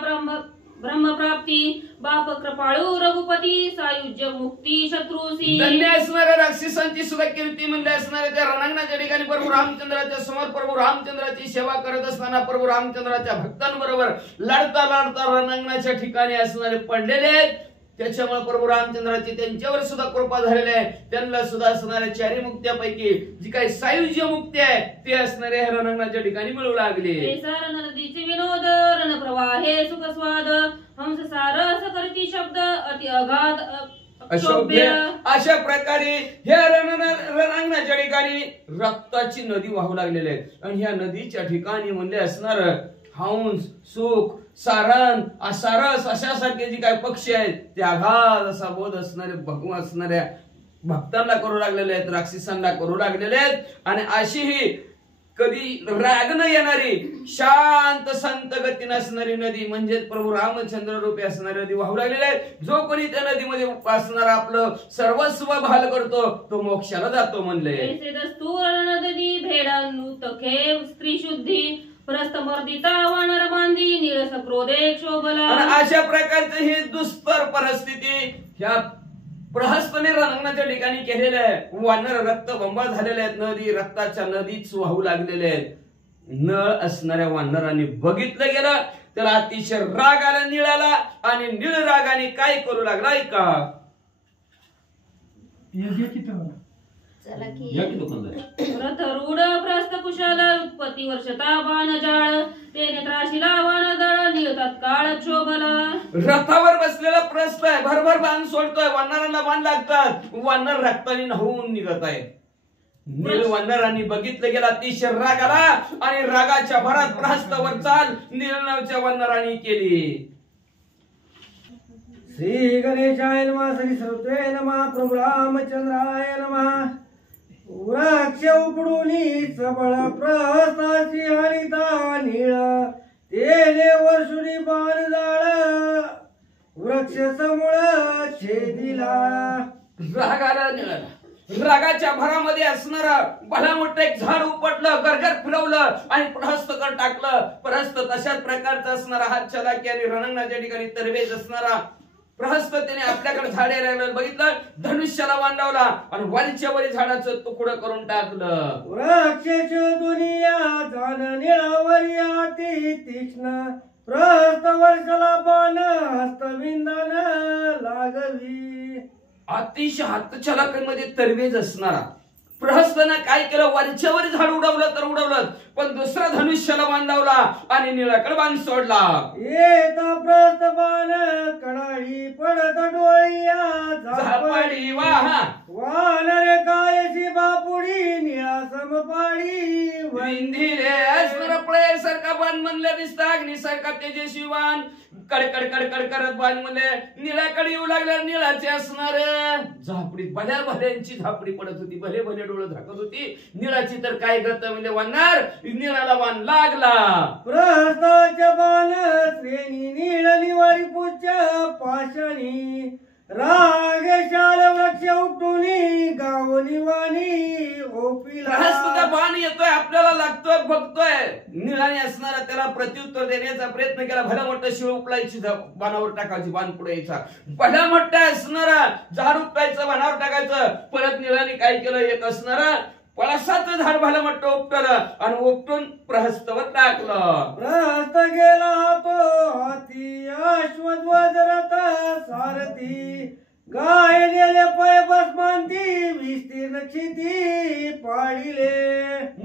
ब्रह्मप्राप्ती बाप कृपाळू रघुपती सायुज्य मुक्ती शत्रुसी. धन्य असणाऱ्या राक्षसांची सुद्धा कीर्ती म्हणजे असणाऱ्या त्या रणांगणाच्या ठिकाणी प्रभू रामचंद्राच्या समोर प्रभू रामचंद्राची सेवा करत असताना प्रभू रामचंद्राच्या भक्तांबरोबर लढता रणांगणाच्या ठिकाणी असणारे पडलेले आहेत. त्याच्यामुळे प्रभू रामचंद्राची त्यांच्यावर सुद्धा कृपा झालेली आहे. त्यांना सुद्धा असणाऱ्या 4 मुक्त्यापैकी जी काही सायुज्य मुक्ती आहे ते असणाऱ्या रणांगणाच्या ठिकाणी मिळू लागले. नदीचे विनोद रण प्रवाहे सुखस्वाद हंस सारस करती शब्द अति अगाध अशोभ्य अशा प्रकारे ह्या रणांगणाच्या ठिकाणी रक्ताची नदी वाहू लागलेली आहे. आणि ह्या नदीच्या ठिकाणी म्हणले असणार हंस, सुख, सारण, असारस अशासारखे जे काही पक्षी आहेत ते आघात असा बोध असणारे भगवान असणाऱ्या भक्तांना करू लागलेले आहेत, राक्षसांना करू लागलेले आहेत. आणि अशी ही कधी राग न येणारी शांत संत गतीने असणारी नदी म्हणजे प्रभू रामचंद्र रूपी असणारी नदी वाहू लागलेली आहे. जो कोणी त्या नदीमध्ये असणार आपलं सर्वस्व भाल करतो तो मोक्षाला जातो म्हणले. नदी भेडांनु तखे स्त्री शुद्धी प्रस्थमर्दिता वानर बांधी निळस क्रोधे क्षोभला. अशा प्रकारची ही दुस्तर परिस्थिती ह्या प्रहस्तने रणांगणाच्या ठिकाणी केलेले आहे. वानर रक्त बंबाळ झालेले आहेत, नदी रक्ताच्या नदीच वाहू लागलेले आहेत. नळ असणाऱ्या वानरांनी बघितलं गेलं, त्याला अतिशय राग आला निळाला. आणि निळ रागाने काय करू लागला ऐका. रथ रूढ प्रस्थ कुशाल उत्पत्ती वर्षता बाण जाळ तेने त्राशिला वान दळ निळ तत्काळ क्षोभला. रथावर बसलेला प्रस्थ आहे, भरभर बाण सोडतोय, वानरांना बाण लागतात, वानर रक्ताने न्हावून निघत आहे. नील वानरांनी बघितलं गेला, अतिशय राग आला आणि रागाच्या भरात प्रहस्तावर चाल नील नावच्या वानरांनी केली. श्री गणेशाय नमः, श्री सरस्वते नमः, प्रभु रामचंद्राय नमः. वृक्ष उपडूनी सबळ प्रहस्ताची हरिता निळ तेने वर्षुनी बाण जाळ वृक्ष समूळ छेदिला. रागाला निळाला, रागाच्या भरामध्ये असणारा भला मोठं एक झाड उपटलं, गरगर फिरवलं आणि प्रहस्तकर टाकलं. प्रहस्त तशाच प्रकारचा असणारा हात चलाकी आणि रणांगणाच्या ठिकाणी तरबेज असणारा प्रहस्त त्याने आपल्याकडे झाडे राहिलं बघितलं, धनुष्याला बांधवला आणि वरच्या वरी झाडाचं तुकडं करून टाकलं. वृक्ष दुनिया जाण निळावरी अति तीक्ष्ण प्रहस्त वर्षाला बाण हस्तविंदन लागवी. अतिशय हातचलाकीमध्ये तरबेज असणारा प्रहस्तानं काय केलं, वरच्यावर झाड उडवलं तर उडवलं, पण दुसरा धनुष्याला बाण लावला आणि निळाकडे बाण सोडला. येता प्रस्त बाण कडाळी पडत डोळिया झापडी वाहा वानरे कायची बापुडी निळा समपाडी विंधिरे अस्वर पळे सारखा बाण म्हणले दिसता, अग्निसारखा तेजस्वी बाण कडकड कडकड करत बाण म्हणले निळाकडे येऊ लागला. निळाचे असणार झापडीत भल्या भल्यांची झापडी पडत होती, भले भले डोळे झाकत होती. निळाची तर काय करत म्हणजे वानर निळाला बाण लागला. प्रहस्ताच्या बाण श्रेणी निळ निवारी पुच्छ पाषाणी रागेशाल वृक्ष उपटुनी गाव निवाणी ओपिला. प्रहस्ताचा बाण येतोय, आपल्याला लागतोय, बघतोय. निळाने असणारा त्याला प्रत्युत्तर देण्याचा प्रयत्न केला. भला मोठा शिळ उपलायची बाणावर टाकायची, बाण पुढे यायचा. भला मोठा असणारा झाड उपटायचं, बाणावर टाकायचं. परत निळाने काय केलं, एक असणारा पळसाचं झाड भला मोठं उपटलं आणि उपटून प्रहस्तवर टाकलं. प्रहस्त गेला तो हाती अश्वध्वज रथ सारथी गाय नेले पै बसमांती विस्तीर्ण क्षिती पाडिले.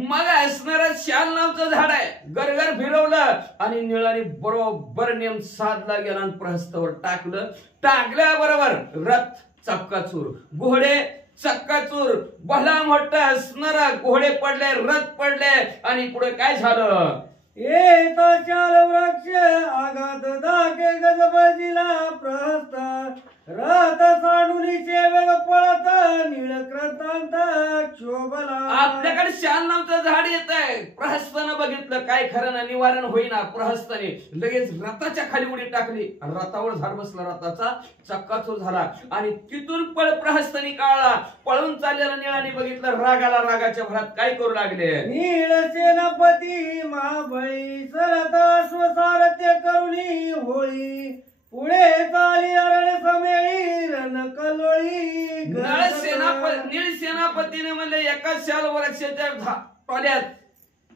मग असणारा शाल नावचं झाड आहे, गरगर फिरवलं आणि निळाने बरोबर नेम साधला गेला आणि प्रहस्तवर टाकलं. टाकल्याबरोबर रथ चक्काचूर, घोडे चक्काचूर, भला मोठा असणारा घोडे पडले, रथ पडले आणि पुढे काय झालं. येतो चाल वृक्ष आघात दाके गजबजीला प्रहस्त रथ साडुनीचे वेग पळत निळक्रतांत क्षोभला. आपल्याकडे शाल नावचं झाड येत आहे. प्रहस्तानं बघितलं, काय खरं ना, निवारण होईना. प्रहस्ताने लगेच रथाच्या खाली उडी टाकली, रथावर झाड बसला, रथाचा चक्काचूर झाला आणि तिथून प्रहस्ताने काढला. पळून चाललेला निळाने बघितलं, रागाला, रागाच्या भरात काय करू लागले. नीळ सेनापती महाबळी सरत अश्वसारथ्य करुणी होळी पुढे चाली अरण समेळी रण कलोळी. नीळ सेनापतीने म्हणले एका शाल वृक्षाच्या टोल्यात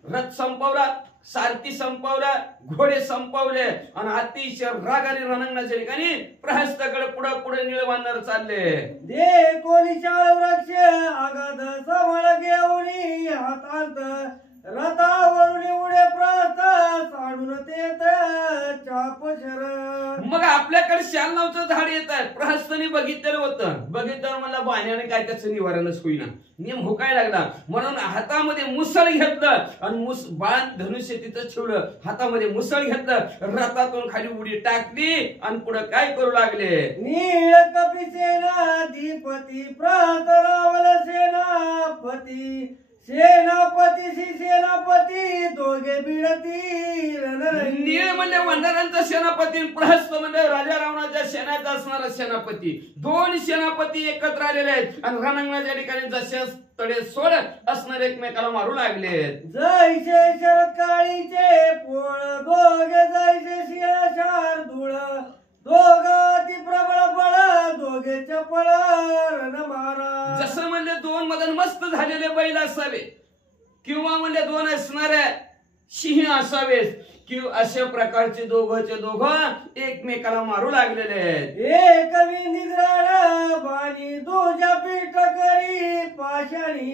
रथ संपवला, सारथी संपवला, घोडे संपवले आणि अतिशय रागाने रणांगणाच्या ठिकाणी प्रहस्ताकडे पुढे पुढे निळ वानर चालले. दे कोणी शाल वृक्ष आगाध समळ घेऊनी हातात रथावरून एवढे प्रस्थ साडून तेत चाप शर. मग आपल्याकडे शाल नावचं झाड येत आहे. प्रहस्तनी बघितलेलं होतं. बघितल्यावर मला बाण्याने काय त्याचं निवारणच होईना. नेम हुकायला लागला. म्हणून हातामध्ये मुसळ घेतलं आणि बाण धनुष्य तिथं ठेवलं. हातामध्ये मुसळ घेतलं, रथातून खाली उडी टाकली आणि पुढे काय करू लागले. नीळ कपी सेनाधिपती प्रहस्त रावल सेनापती. सेनापतीशी सेनापती दोघे भिडती रणरंगी. नीळ म्हणजे वानरांचा सेनापती, प्रहस्त म्हणजे राजा रावणाच्या सेनाचा असणारा सेनापती. दोन सेनापती एकत्र आलेले आहेत आणि रणांगणाच्या ठिकाणी जसे तडे सोडत असणारे एकमेकाला मारू लागले. जैसे शरद काळीचे पोळ दोघे जैसे शिळ शार्दूळ. दोघाती प्रबळ बळ दोघे चपळ रणमारा. जसं म्हणजे दोन मदन मस्त झालेले बैल असावे किंवा म्हणजे दोन असणाऱ्या सिंह असावेत किंवा अशा प्रकारचे दोघंचे दोघं एकमेकाला मारू लागलेले आहेत. एक निद्राळ बाणी दुजा पीठ करी पाषाणी.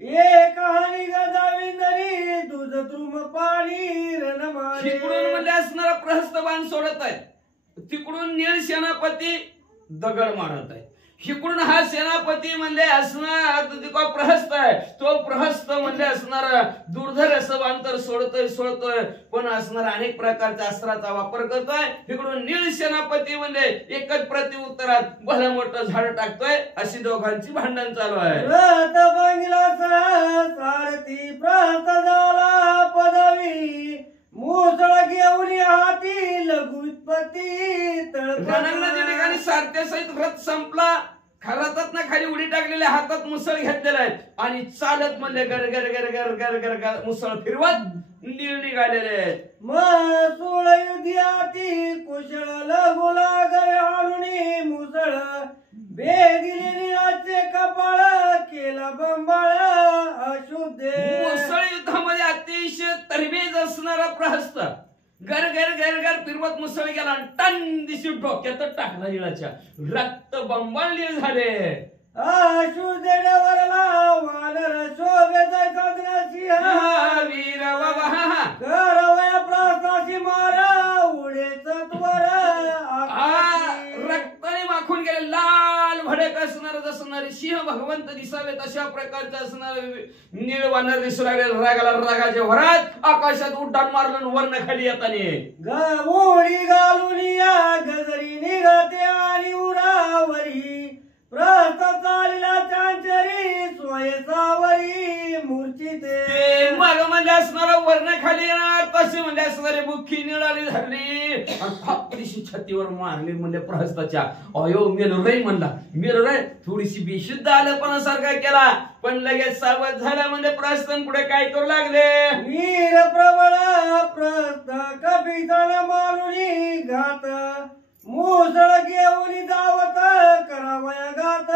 एक हानी गदाविंदरी दुज द्रुम पाणी रणमारे. तिकडून म्हणजे असणारा प्रहस्त बाण सोडत आहे, तिकडून नीळ सेनापती दगड मारत आहे. इकडून हा सेनापती म्हणजे असणार प्रहस्त आहे, तो प्रहस्त म्हणजे असणार दुर्धर असं बांतर सोडतोय पण असणार अनेक प्रकारच्या अस्त्राचा वापर करतोय. इकडून नीळ सेनापती म्हणजे एकच प्रत्युत्तरात भलं मोठं झाड टाकतोय. अशी दोघांची भांडण चालू आहे. रथ बांगला सारथी प्रहस्त झाला पदवी. मुसळ घेऊन हाती लघु उत्पत्ती रणांगणाच्या ठिकाणी सारथ्यासहित रथ संपला. रथात खाली उडी टाकलेल्या हातात मुसळ घेतलेला आहे आणि चालत म्हणले गर गर गर गर गर गर गर मुसळ फिरवत नीळ निघालेले आहेत. मसूळ युद्धाती कुशळ लघु लागवे हाणुनी मुसळ. बेगिले निळाचे कपाळ केला बंबाळ अशुद्ध. मुसळ युद्धामध्ये अतिशय तरबेज असणारा प्रहस्त गर गर गर गर फिरवत मुसळ गेला आणि टन दिशी डोक्यात टाकला निळाच्या. रक्त बंबाळले झाले. अशुद्ध वरला वानर शोभे जायचा सिंह. वीर बाबा करवया प्रासाशी मारा उडे तत्वर. रक्ताने माखून गेले लाल भडक असणारे सिंह भगवंत दिसावेत अशा प्रकारचे असणारे नीळ वानर दिसू लागले. रागाच्या भरात आकाशात उड्डाण मारलं वर्ण खाली येताना. उडी घालून या गजरी निघते आणि उरावरी. प्रस्त चालला चांचरी सोयसावरी मूर्छिते. मग म्हणजे असणारा वर्ण खाली येणार तसे म्हणजे असणारे बुखी निळाली धरली आणि फापडीशी छातीवर मारली. म्हणजे प्रहस्ताच्या अयो मेलो रे म्हणला. मेलो रे थोडीशी बेशुद्ध आल्यापणासारखा केला पण लगेच सावध झाला. म्हणजे प्रहस्तन पुढे काय करू लागले. वीर प्रबळ प्रस्त कपितन मानुनी घात. मुसळ घेऊन जावत करावया घात.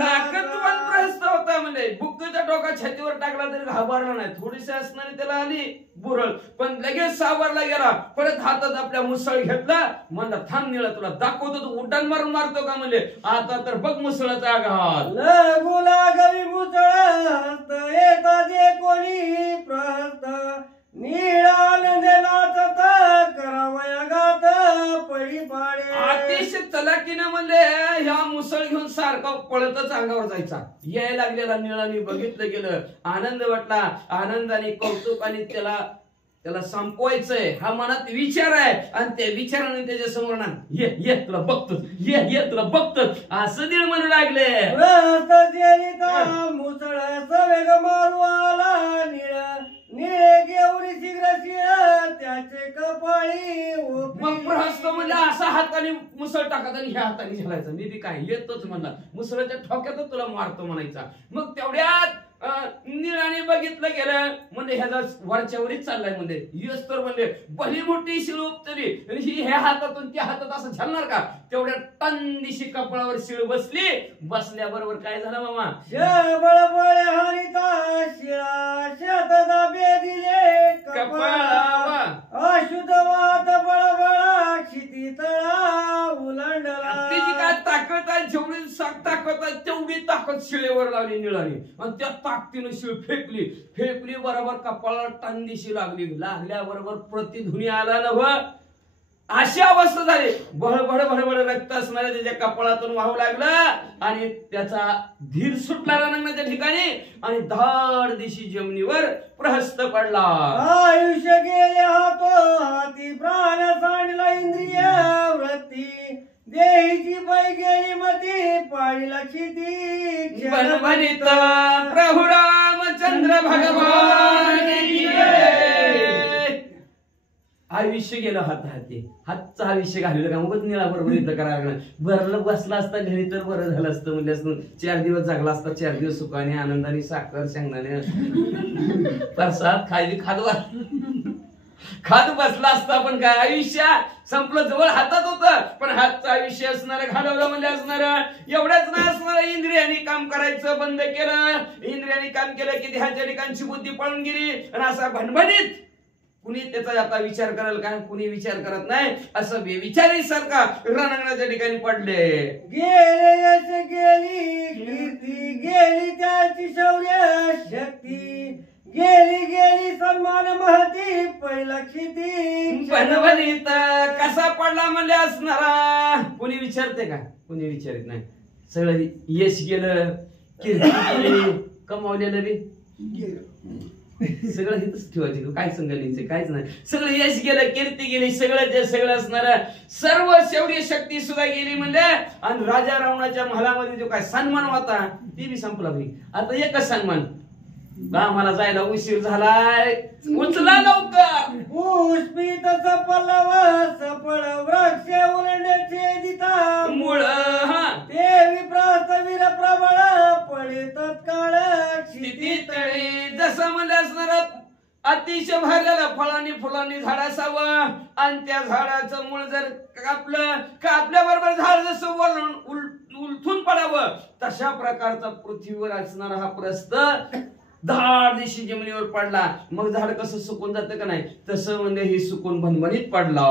ताकदवान प्रहस्त होता म्हणजे बुक्कीचा टोका छातीवर टाकला तरी घाबरला नाही. थोडीशी असणारी त्याला आली बुरळ पण लगेच सावरला गेला. परत हातात आपल्या मुसळ घेतला. म्हणला थांब निळा तुला दाखवतो. तू उड्डाण मारून मारतो का म्हणले. आता तर बघ मुसळाचा आघात. लगू लागली मुसळ हस्त येता जे कोणी प्रहस्त. नीळानंद नाचत करावया घात पडी पाडे. अतिशय चलाकीनं म्हणले ह्या मुसळ घेऊन सारखा पळतच अंगावर जायचा. यायला लागलेला निळाने बघितलं गेलं. आनंद वाटला. आनंदाने कौतुक आणि त्याला संपवायचंय हा मनात विचार आहे आणि त्या विचाराने त्याच्या समोर ना ये तुला बघतो ये तुला बघतो असं नीळ म्हणू लागले. मुसळ सवेग मारू आला निळ. निळे घेऊन शीघ्र शिळ त्याचे कपाळी. मग प्रहस्त म्हणजे असा हाताने मुसळ टाकत आणि ह्या हाताने झेलायचं. मी काय येतोच म्हणला. मुसळाच्या ठोक्यातच तुला मारतो म्हणायचा. मग तेवढ्यात निळाने बघितलं गेलं म्हणजे ह्याचा वरच्यावरच चाललाय. म्हणजे यस तर म्हणजे भली मोठी शिळ उपतली आणि ही ह्या हातातून त्या हातात असं झालणार का. तेवढ्या टंदिशी कपाळावर शिळ बसली. बसल्याबरोबर काय झालं मामा. बळबळ हरिता शिळा शेत दाबे दिले कपाळा. अशुद्ध वाहत बळबळा क्षिती तळा उलांडला. त्याची काय ताकद आहे जेवढी ताकद आहे तेवढी ताकद शिळेवर लावली निळाली आणि त्या ताकदीनं शिळ फेकली बरोबर कपाळाला टांगदिशी लागल्याबरोबर प्रतिध्वनी आला नव अशी अवस्था झाली. भडभड रक्त असणाऱ्या त्याच्या कपाळातून वाहू लागलं आणि त्याचा धीर सुटला रणांगणाच्या ठिकाणी आणि धाड दिशी जमिनीवर प्रहस्त पडला. आयुष्य गेले हाती प्राण सांडला इंद्रिय वृत्ती देहीची पै गेली मती पाळीला क्षिती बनवनित प्रभु रामचंद्र भगवान की जय. आयुष्य गेलं हातचं आयुष्य घालवलं का मग निळा बरोबर इथं करायला लागलं. बरं बसला असता घरी तर बरं झालं असतं म्हणजे असं 4 दिवस जगला असता. 4 दिवस सुखाने आनंदाने साखर शेंगदाणे प्रसाद खात बसला असता. पण काय आयुष्य संपलं जवळ हातात होतं पण हातचं आयुष्य असणार घालवलं म्हणजे असणार एवढंच नाही असणार. इंद्रियांनी काम करायचं बंद केलं. इंद्रियांनी काम केलं की देहाच्या ठिकाणची बुद्धी पळून गेली आणि असा भणभणीत कुणी त्याचा आता विचार कराल का? कुणी विचार करत नाही. असं बेविचारी सारखा रणांगणाच्या ठिकाणी पडले. गेले यश गेली कीर्ती गेली त्याची शौर्य शक्ती गेली सन्मान महती पहिला क्षिती बनवनीत कसा पडला म्हणले असणारा कुणी विचारते का? कुणी विचारित नाही. सगळं यश गेलं कीर्ती गेली कमावलेलं बी सगळं हितच ठेवायचे. काय सांगायचं काहीच नाही. सगळं यश गेलं कीर्ती गेली सगळं असणार सर्व शौर्य शक्ती सुद्धा गेली म्हणजे आणि राजा रावणाच्या महालामध्ये जो काय सन्मान होता ती बी संपला भाई. आता एकच सन्मान आम्हाला जायला उशीर झालाय उचला लवकर. पुष्पित सफळ वृक्ष उलण्याचे दिता मूळ देवी प्रस्थवीर प्रबळ पडे तत्काळ स्थिती तळी जसं म्हणजे असणार अतिशय भरलेलं फळांनी फुलांनी झाड असावं आणि त्या झाडाचं मूळ जर कापल्या बरोबर झाड जसं वळून उलथून पडावं तशा प्रकारचा पृथ्वीवर असणारा हा प्रस्थ धाड दिशी जमिनीवर पडला. मग झाड कसं सुकून जातं का नाही तसं म्हणजे हे सुकून भणभणीत पडला.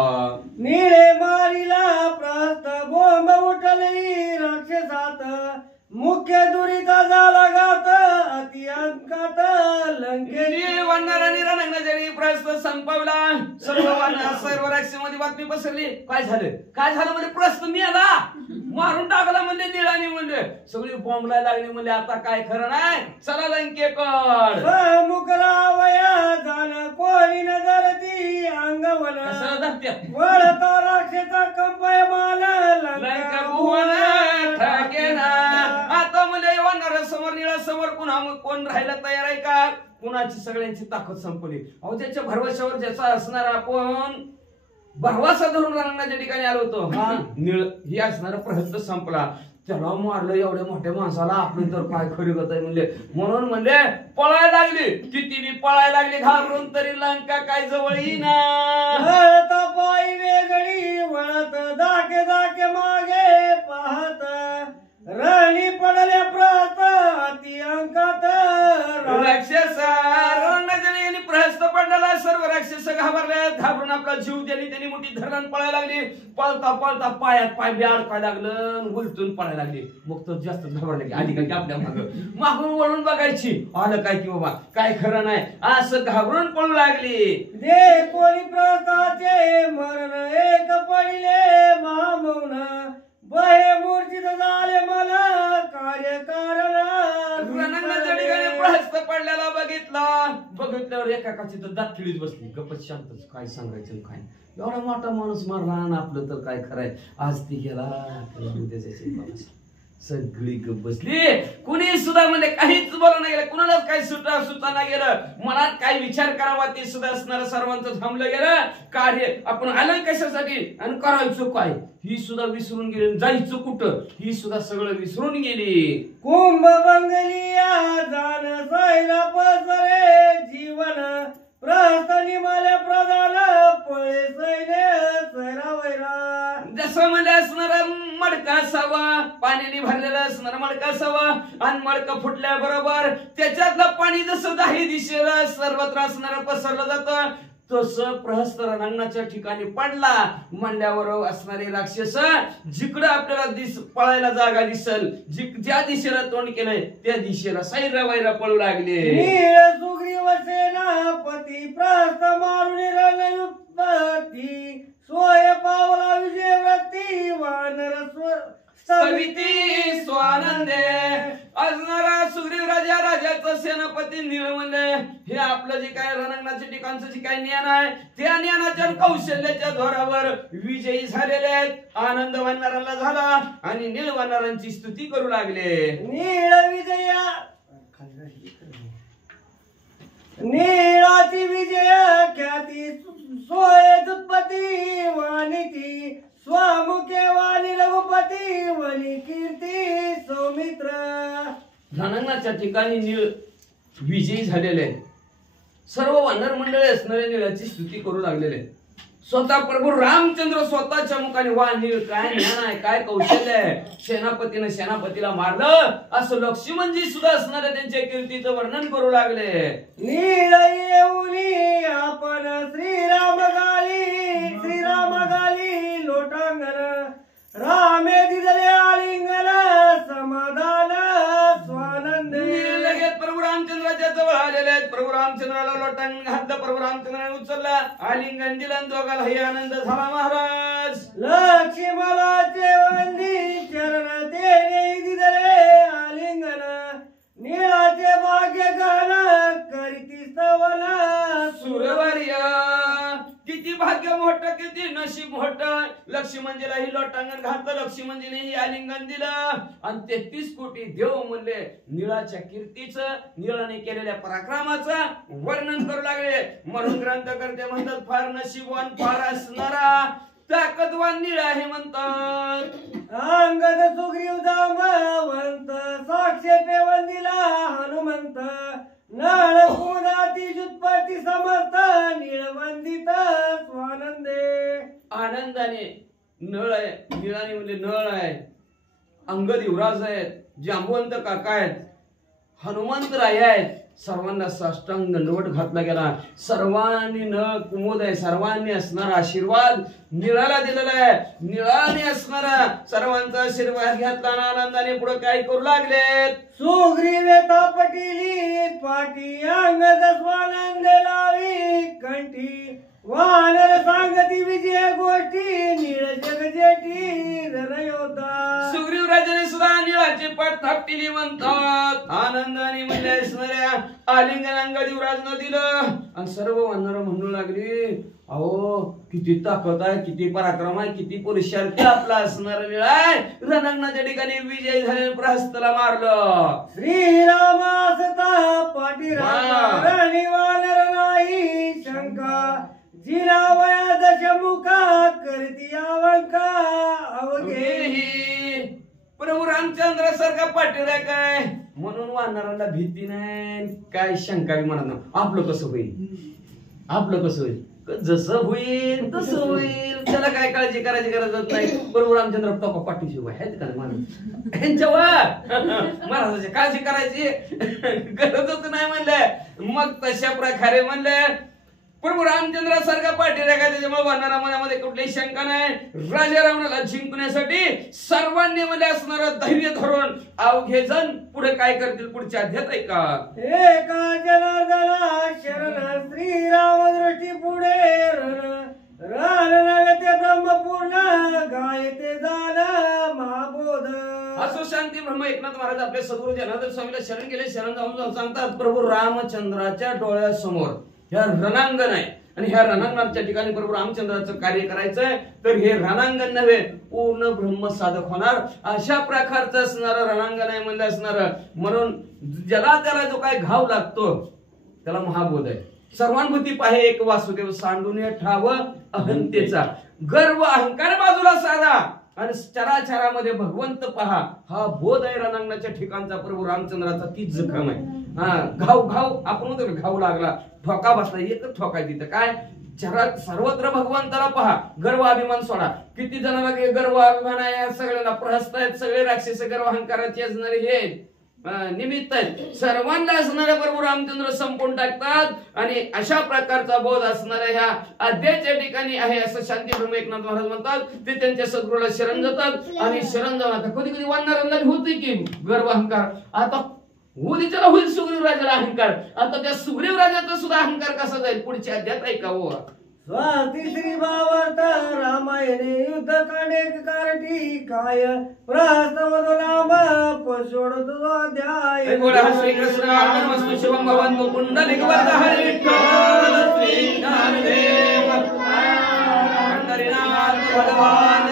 निळे मारीला प्रस्थ बोंब उठली राक्षसात मुख्य दुरीता झाला घात अति अंकात लंकेची वानरांनी रणांगणाच्या प्रस्थ संपवला. सर्व राक्षसामध्ये बातमी पसरली. काय झालं म्हणजे प्रस्थ मिळाला मारून टाकला म्हणजे निळाने म्हणजे सगळी बॉम्बला लागली म्हणजे आता काय खरं नाही. चला लंकेकर मुकरावया जाण कोणी नजरती अंगवन वळता राक्षसा कंपय माल लंका भुवन ठाकेना. आता म्हणजे वानरा समोर निळा समोर कोण राहायला तयार आहे का? कुणाची सगळ्यांची ताकद संपली. अहो ज्याच्या भरवशावर ज्याचा असणार आपण भरवसा धरून रणांगणाच्या ठिकाणी आलो होतो निळ ही असणारा प्रहस्त संपला. त्याला मारलं एवढ्या मोठ्या माणसाला आपलं तर काय खरी होत आहे म्हणले म्हणून म्हणले पळायला लागली. किती बी पळायला लागली घाबरून तरी लंका काय जवळ येईना. पायी वेगळी वळत दाके दाके मागे पाहत राणी पडल्या प्रहस्त अति अंकात राक्षस प्रहस्त पडलेला. सर्व राक्षस घाबरले. घाबरून आपला जीव दिली त्यांनी मोठी धरण पळायला लागली. पळता पायात पाय बी अडकायला लागलं उलटून पळायला लागली. मग तो जास्त घाबरला की आधी काय आपल्या मागून वळून बघायची आलं काय की बाबा काय खरं नाही असं घाबरून पळू लागली. दे कोणी प्रस्थाचे मरण एक पडिले महामौन बहे मूर्छित झाले मला कार्यकारण रणांगणाच्या ठिकाणी प्रहस्त पडलेला बघितल्यावर एकाची तर दात खिळीत बसली. गप्पच शांतच काय सांगायचं काय एवढा मोठा माणूस मारला आणि आपलं तर काय खरंय. आज ती गेला सगळी गप बसली. कुणी सुद्धा म्हणजे काहीच बोलणं गेलं. कुणालाच काही सुचना गेलं. मनात काय विचार करावा ते सुद्धा असणार सर्वांचं थांबलं गेलं. कार्य आपण आलं कशासाठी आणि करायचं काय ही सुद्धा विसरून गेली. जायचं कुठं ही सुद्धा सगळं विसरून गेली. कुंभ बंगलिया जाण सैरा पसरे जीवन प्रस्थनी मला प्रधान पळे सैन्य सैरा वैरा. जसं म्हणजे असणारा मडका असावा पाण्याने भरलेला असणारा मडका असावा आणि मडका फुटल्याबरोबर त्याच्यातलं पाणी जसं दाही दिशेला सर्वत्र असणारं पसरलं जातं तस प्रहस्त रणांगणाच्या ठिकाणी पडला म्हणल्यावर असणारे राक्षस जिकडं आपल्याला पळायला जागा दिसल, ज्या दिशेला तोंड केलंय त्या दिशेला सैरा वैरा पळू लागले. नीळ सुग्रीव सेनापती प्रहस्त मारून रणयुत्पत्ती सोय पावला विजयव्रती वानर सविती स्वानंदे असणारा सुग्रीव राजाचं सेनापती नीळ म्हणले हे आपलं जे काय रणांगणाच्या ठिकाणचं जे काय ज्ञान आहे त्या ज्ञानाच्या कौशल्याच्या जोरावर विजयी झालेले आहेत. आनंद वानरांना झाला आणि नीळ वानरांची स्तुती करू लागले. नीळ विजया नीळाची विजय ख्याती सोय दुत्पती वानिती स्वामुखे वाणी रघुपती वनी कीर्ती सौमित्र. रणांगणाच्या ठिकाणी नीळ विजयी झालेले आहेत. सर्व वानर मंडळी असणाऱ्या नीळाची स्तुती करू लागलेले. स्वतः प्रभू रामचंद्र स्वतःच्या मुखाने वा नीळ काय ज्ञान आहे, काय कौशल्य आहे, सेनापतीनं सेनापतीला मारलं असं लक्ष्मणजी सुद्धा असणाऱ्या त्यांच्या कीर्तीचं वर्णन करू लागले. नीळ येऊनी आपण श्रीराम गाली लोटांगण रामे दिदले आलिंगन समाधान स्वानंद. लगेच प्रभू रामचंद्राच्या जवळ आलेले आहेत. प्रभू रामचंद्राला लोटांगण घातलं. प्रभू रामचंद्राने उचलला, आलिंगन दिलं, दोघाला हे आनंद झाला. महाराज लक्ष्मणाचे वंदी चरण तेने दिदले आलिंगन नीळाचे भाग्य गान करीती स्तवन सुरवर्य. किती भाग्य मोठं, किती नशीब मोठं. लक्ष्मणजीला ही लोटांगण घातलं, लक्ष्मणजीने ही आलिंगन दिलं आणि 33 कोटी देव म्हणले नीळाच्या कीर्तीचं, नीळाने केलेल्या पराक्रमाचं वर्णन करू लागले. म्हणून ग्रंथकर्ते म्हणतात फार नशीबवान, फार असणारा ताकदवान नीळ आहे म्हणतात. अंगद सुग्रीव जांबवंत साक्षेपे वंदिला हनुमंत नळ गुणाती जुत्पती समर्थ नीळवंदित स्वानंदे. आनंदाने नळ आहे, नीळाने म्हणजे नळ आहे, अंगद युवराज आहेत, जांबवंत काका आहेत, हनुमंत राय आहेत. सर्वांना साष्टांग दंडवट घातला गेला. सर्वांनी नळ कुमोद आहे, सर्वांनी असणारा आशीर्वाद निळाला दिलेला आहे. निळाने असणारा सर्वांचा आशीर्वाद घेतला. आनंदाने पुढे काय करू लागलेत. सुग्रीवे तापटिली पाटी अंगद स्वानंद लावी कंठी वानर सांगती विजय गोष्टी नीळ जगजेठी रणयोद्धा. सुग्रीव राजाने सुद्धा नीळाची पाठ थापटिली म्हणतात. आनंदाने म्हणले असणाऱ्या आलिंगन अंगद युवराजनं दिलं आणि सर्व वानर म्हणू लागली अहो किती ताकद आहे, किती पराक्रम आहे, किती पुरुषार्थी आपला असणार नीळ आहे. रणांगणाच्या ठिकाणी विजय झाले, प्रहस्तला मारलं. श्रीराम असता पाठीराम राणी वानर नाही शंका जिना वया दशमुखा करती आवंका अवघेही. प्रभू रामचंद्र सारखा पाठीरा काय म्हणून वानरांना भीती नाही, काय शंका म्हणत ना. आपलं कसं होईल, आपलं कसं होईल, जसं होईल तसं होईल, त्याला काय काळजी करायची गरज नाही. प्रभू रामचंद्र टोका पाठीशी उभा आहेत का महाराजाची काळजी करायची गरजच नाही म्हणलं. मग तशा प्रकारे म्हणलं प्रभू रामचंद्रासारखा पाठीरा काय, त्याच्यामुळे वानरा मनामध्ये कुठलीही शंका नाही. राजा रावणाला जिंकण्यासाठी सर्वांनी मध्ये असणारं धैर्य धरून अवघे जण पुढे काय करतील पुढच्या अध्यात आहे का. एका जनार्दना शरण श्रीराम दृष्टी पुढे रण नव्हे ब्रह्मपूर्ण गायते झालं महाबोध. असो शांती ब्रह्म एकनाथ महाराज आपले सद्गुरू जनार्दन स्वामीला शरण गेले. शरण जाऊन सांगतात प्रभू रामचंद्राच्या डोळ्यासमोर ह्या रणांगण आहे आणि ह्या रणांगणाच्या ठिकाणी प्रभू रामचंद्राचं कार्य करायचंय. तर हे रणांगण नव्हे पूर्ण ब्रह्म साधक होणार अशा प्रकारचं असणारं रणांगण आहे म्हणलं असणारं. म्हणून ज्याला त्याला जो काय घाव लागतो त्याला महाबोध आहे. सर्वानुभूती पाहे एक वासुदेव सांडून ठाव अहंतेचा. गर्व अहंकार बाजूला साधा आणि चराचरामध्ये भगवंत पहा हा बोध आहे रणांगणाच्या ठिकाणचा प्रभू रामचंद्राचा. तीच जखम आहे. घाव घाव आपण म्हणतो घाव लागला, ठोका बसला, एकच ठोका तिथं काय जगात सर्वत्र भगवंताला पहा. गर्व अभिमान सोडा. किती जणांना गर्व अभिमान आहे, सगळ्यांना प्रहस्त आहेत, सगळे राक्षस गर्व अहंकाराचे असणारे हे निमित्त आहेत. सर्वांना असणाऱ्या प्रभू रामचंद्र संपून टाकतात आणि अशा प्रकारचा बोध असणाऱ्या ह्या अध्यायाच्या ठिकाणी आहे असं शांती ब्रह्म एकनाथ महाराज म्हणतात. ते त्यांच्या सद्गुरूला शरण जातात आणि शरण जाऊन आता कधी कधी वानरांना होते की गर्व अहंकार. आता होलीच्याला होईल सुग्रीव राजाला अहंकार. आता त्या सुग्रीव राजाचा सुद्धा अहंकार कसा जाईल पुढच्या अध्यायात ऐकावं. स्वाती श्री भावार्थ रामायणे युद्ध कांडे कारटी काय प्रस्तव लांब पशोड अध्याय. श्रीकृष्ण अर्पणमस्तु. शिवम भवन्तु पुंडलिक वरदहरि विठ्ठल श्री ज्ञानदेव पंढरीनाथ भगवान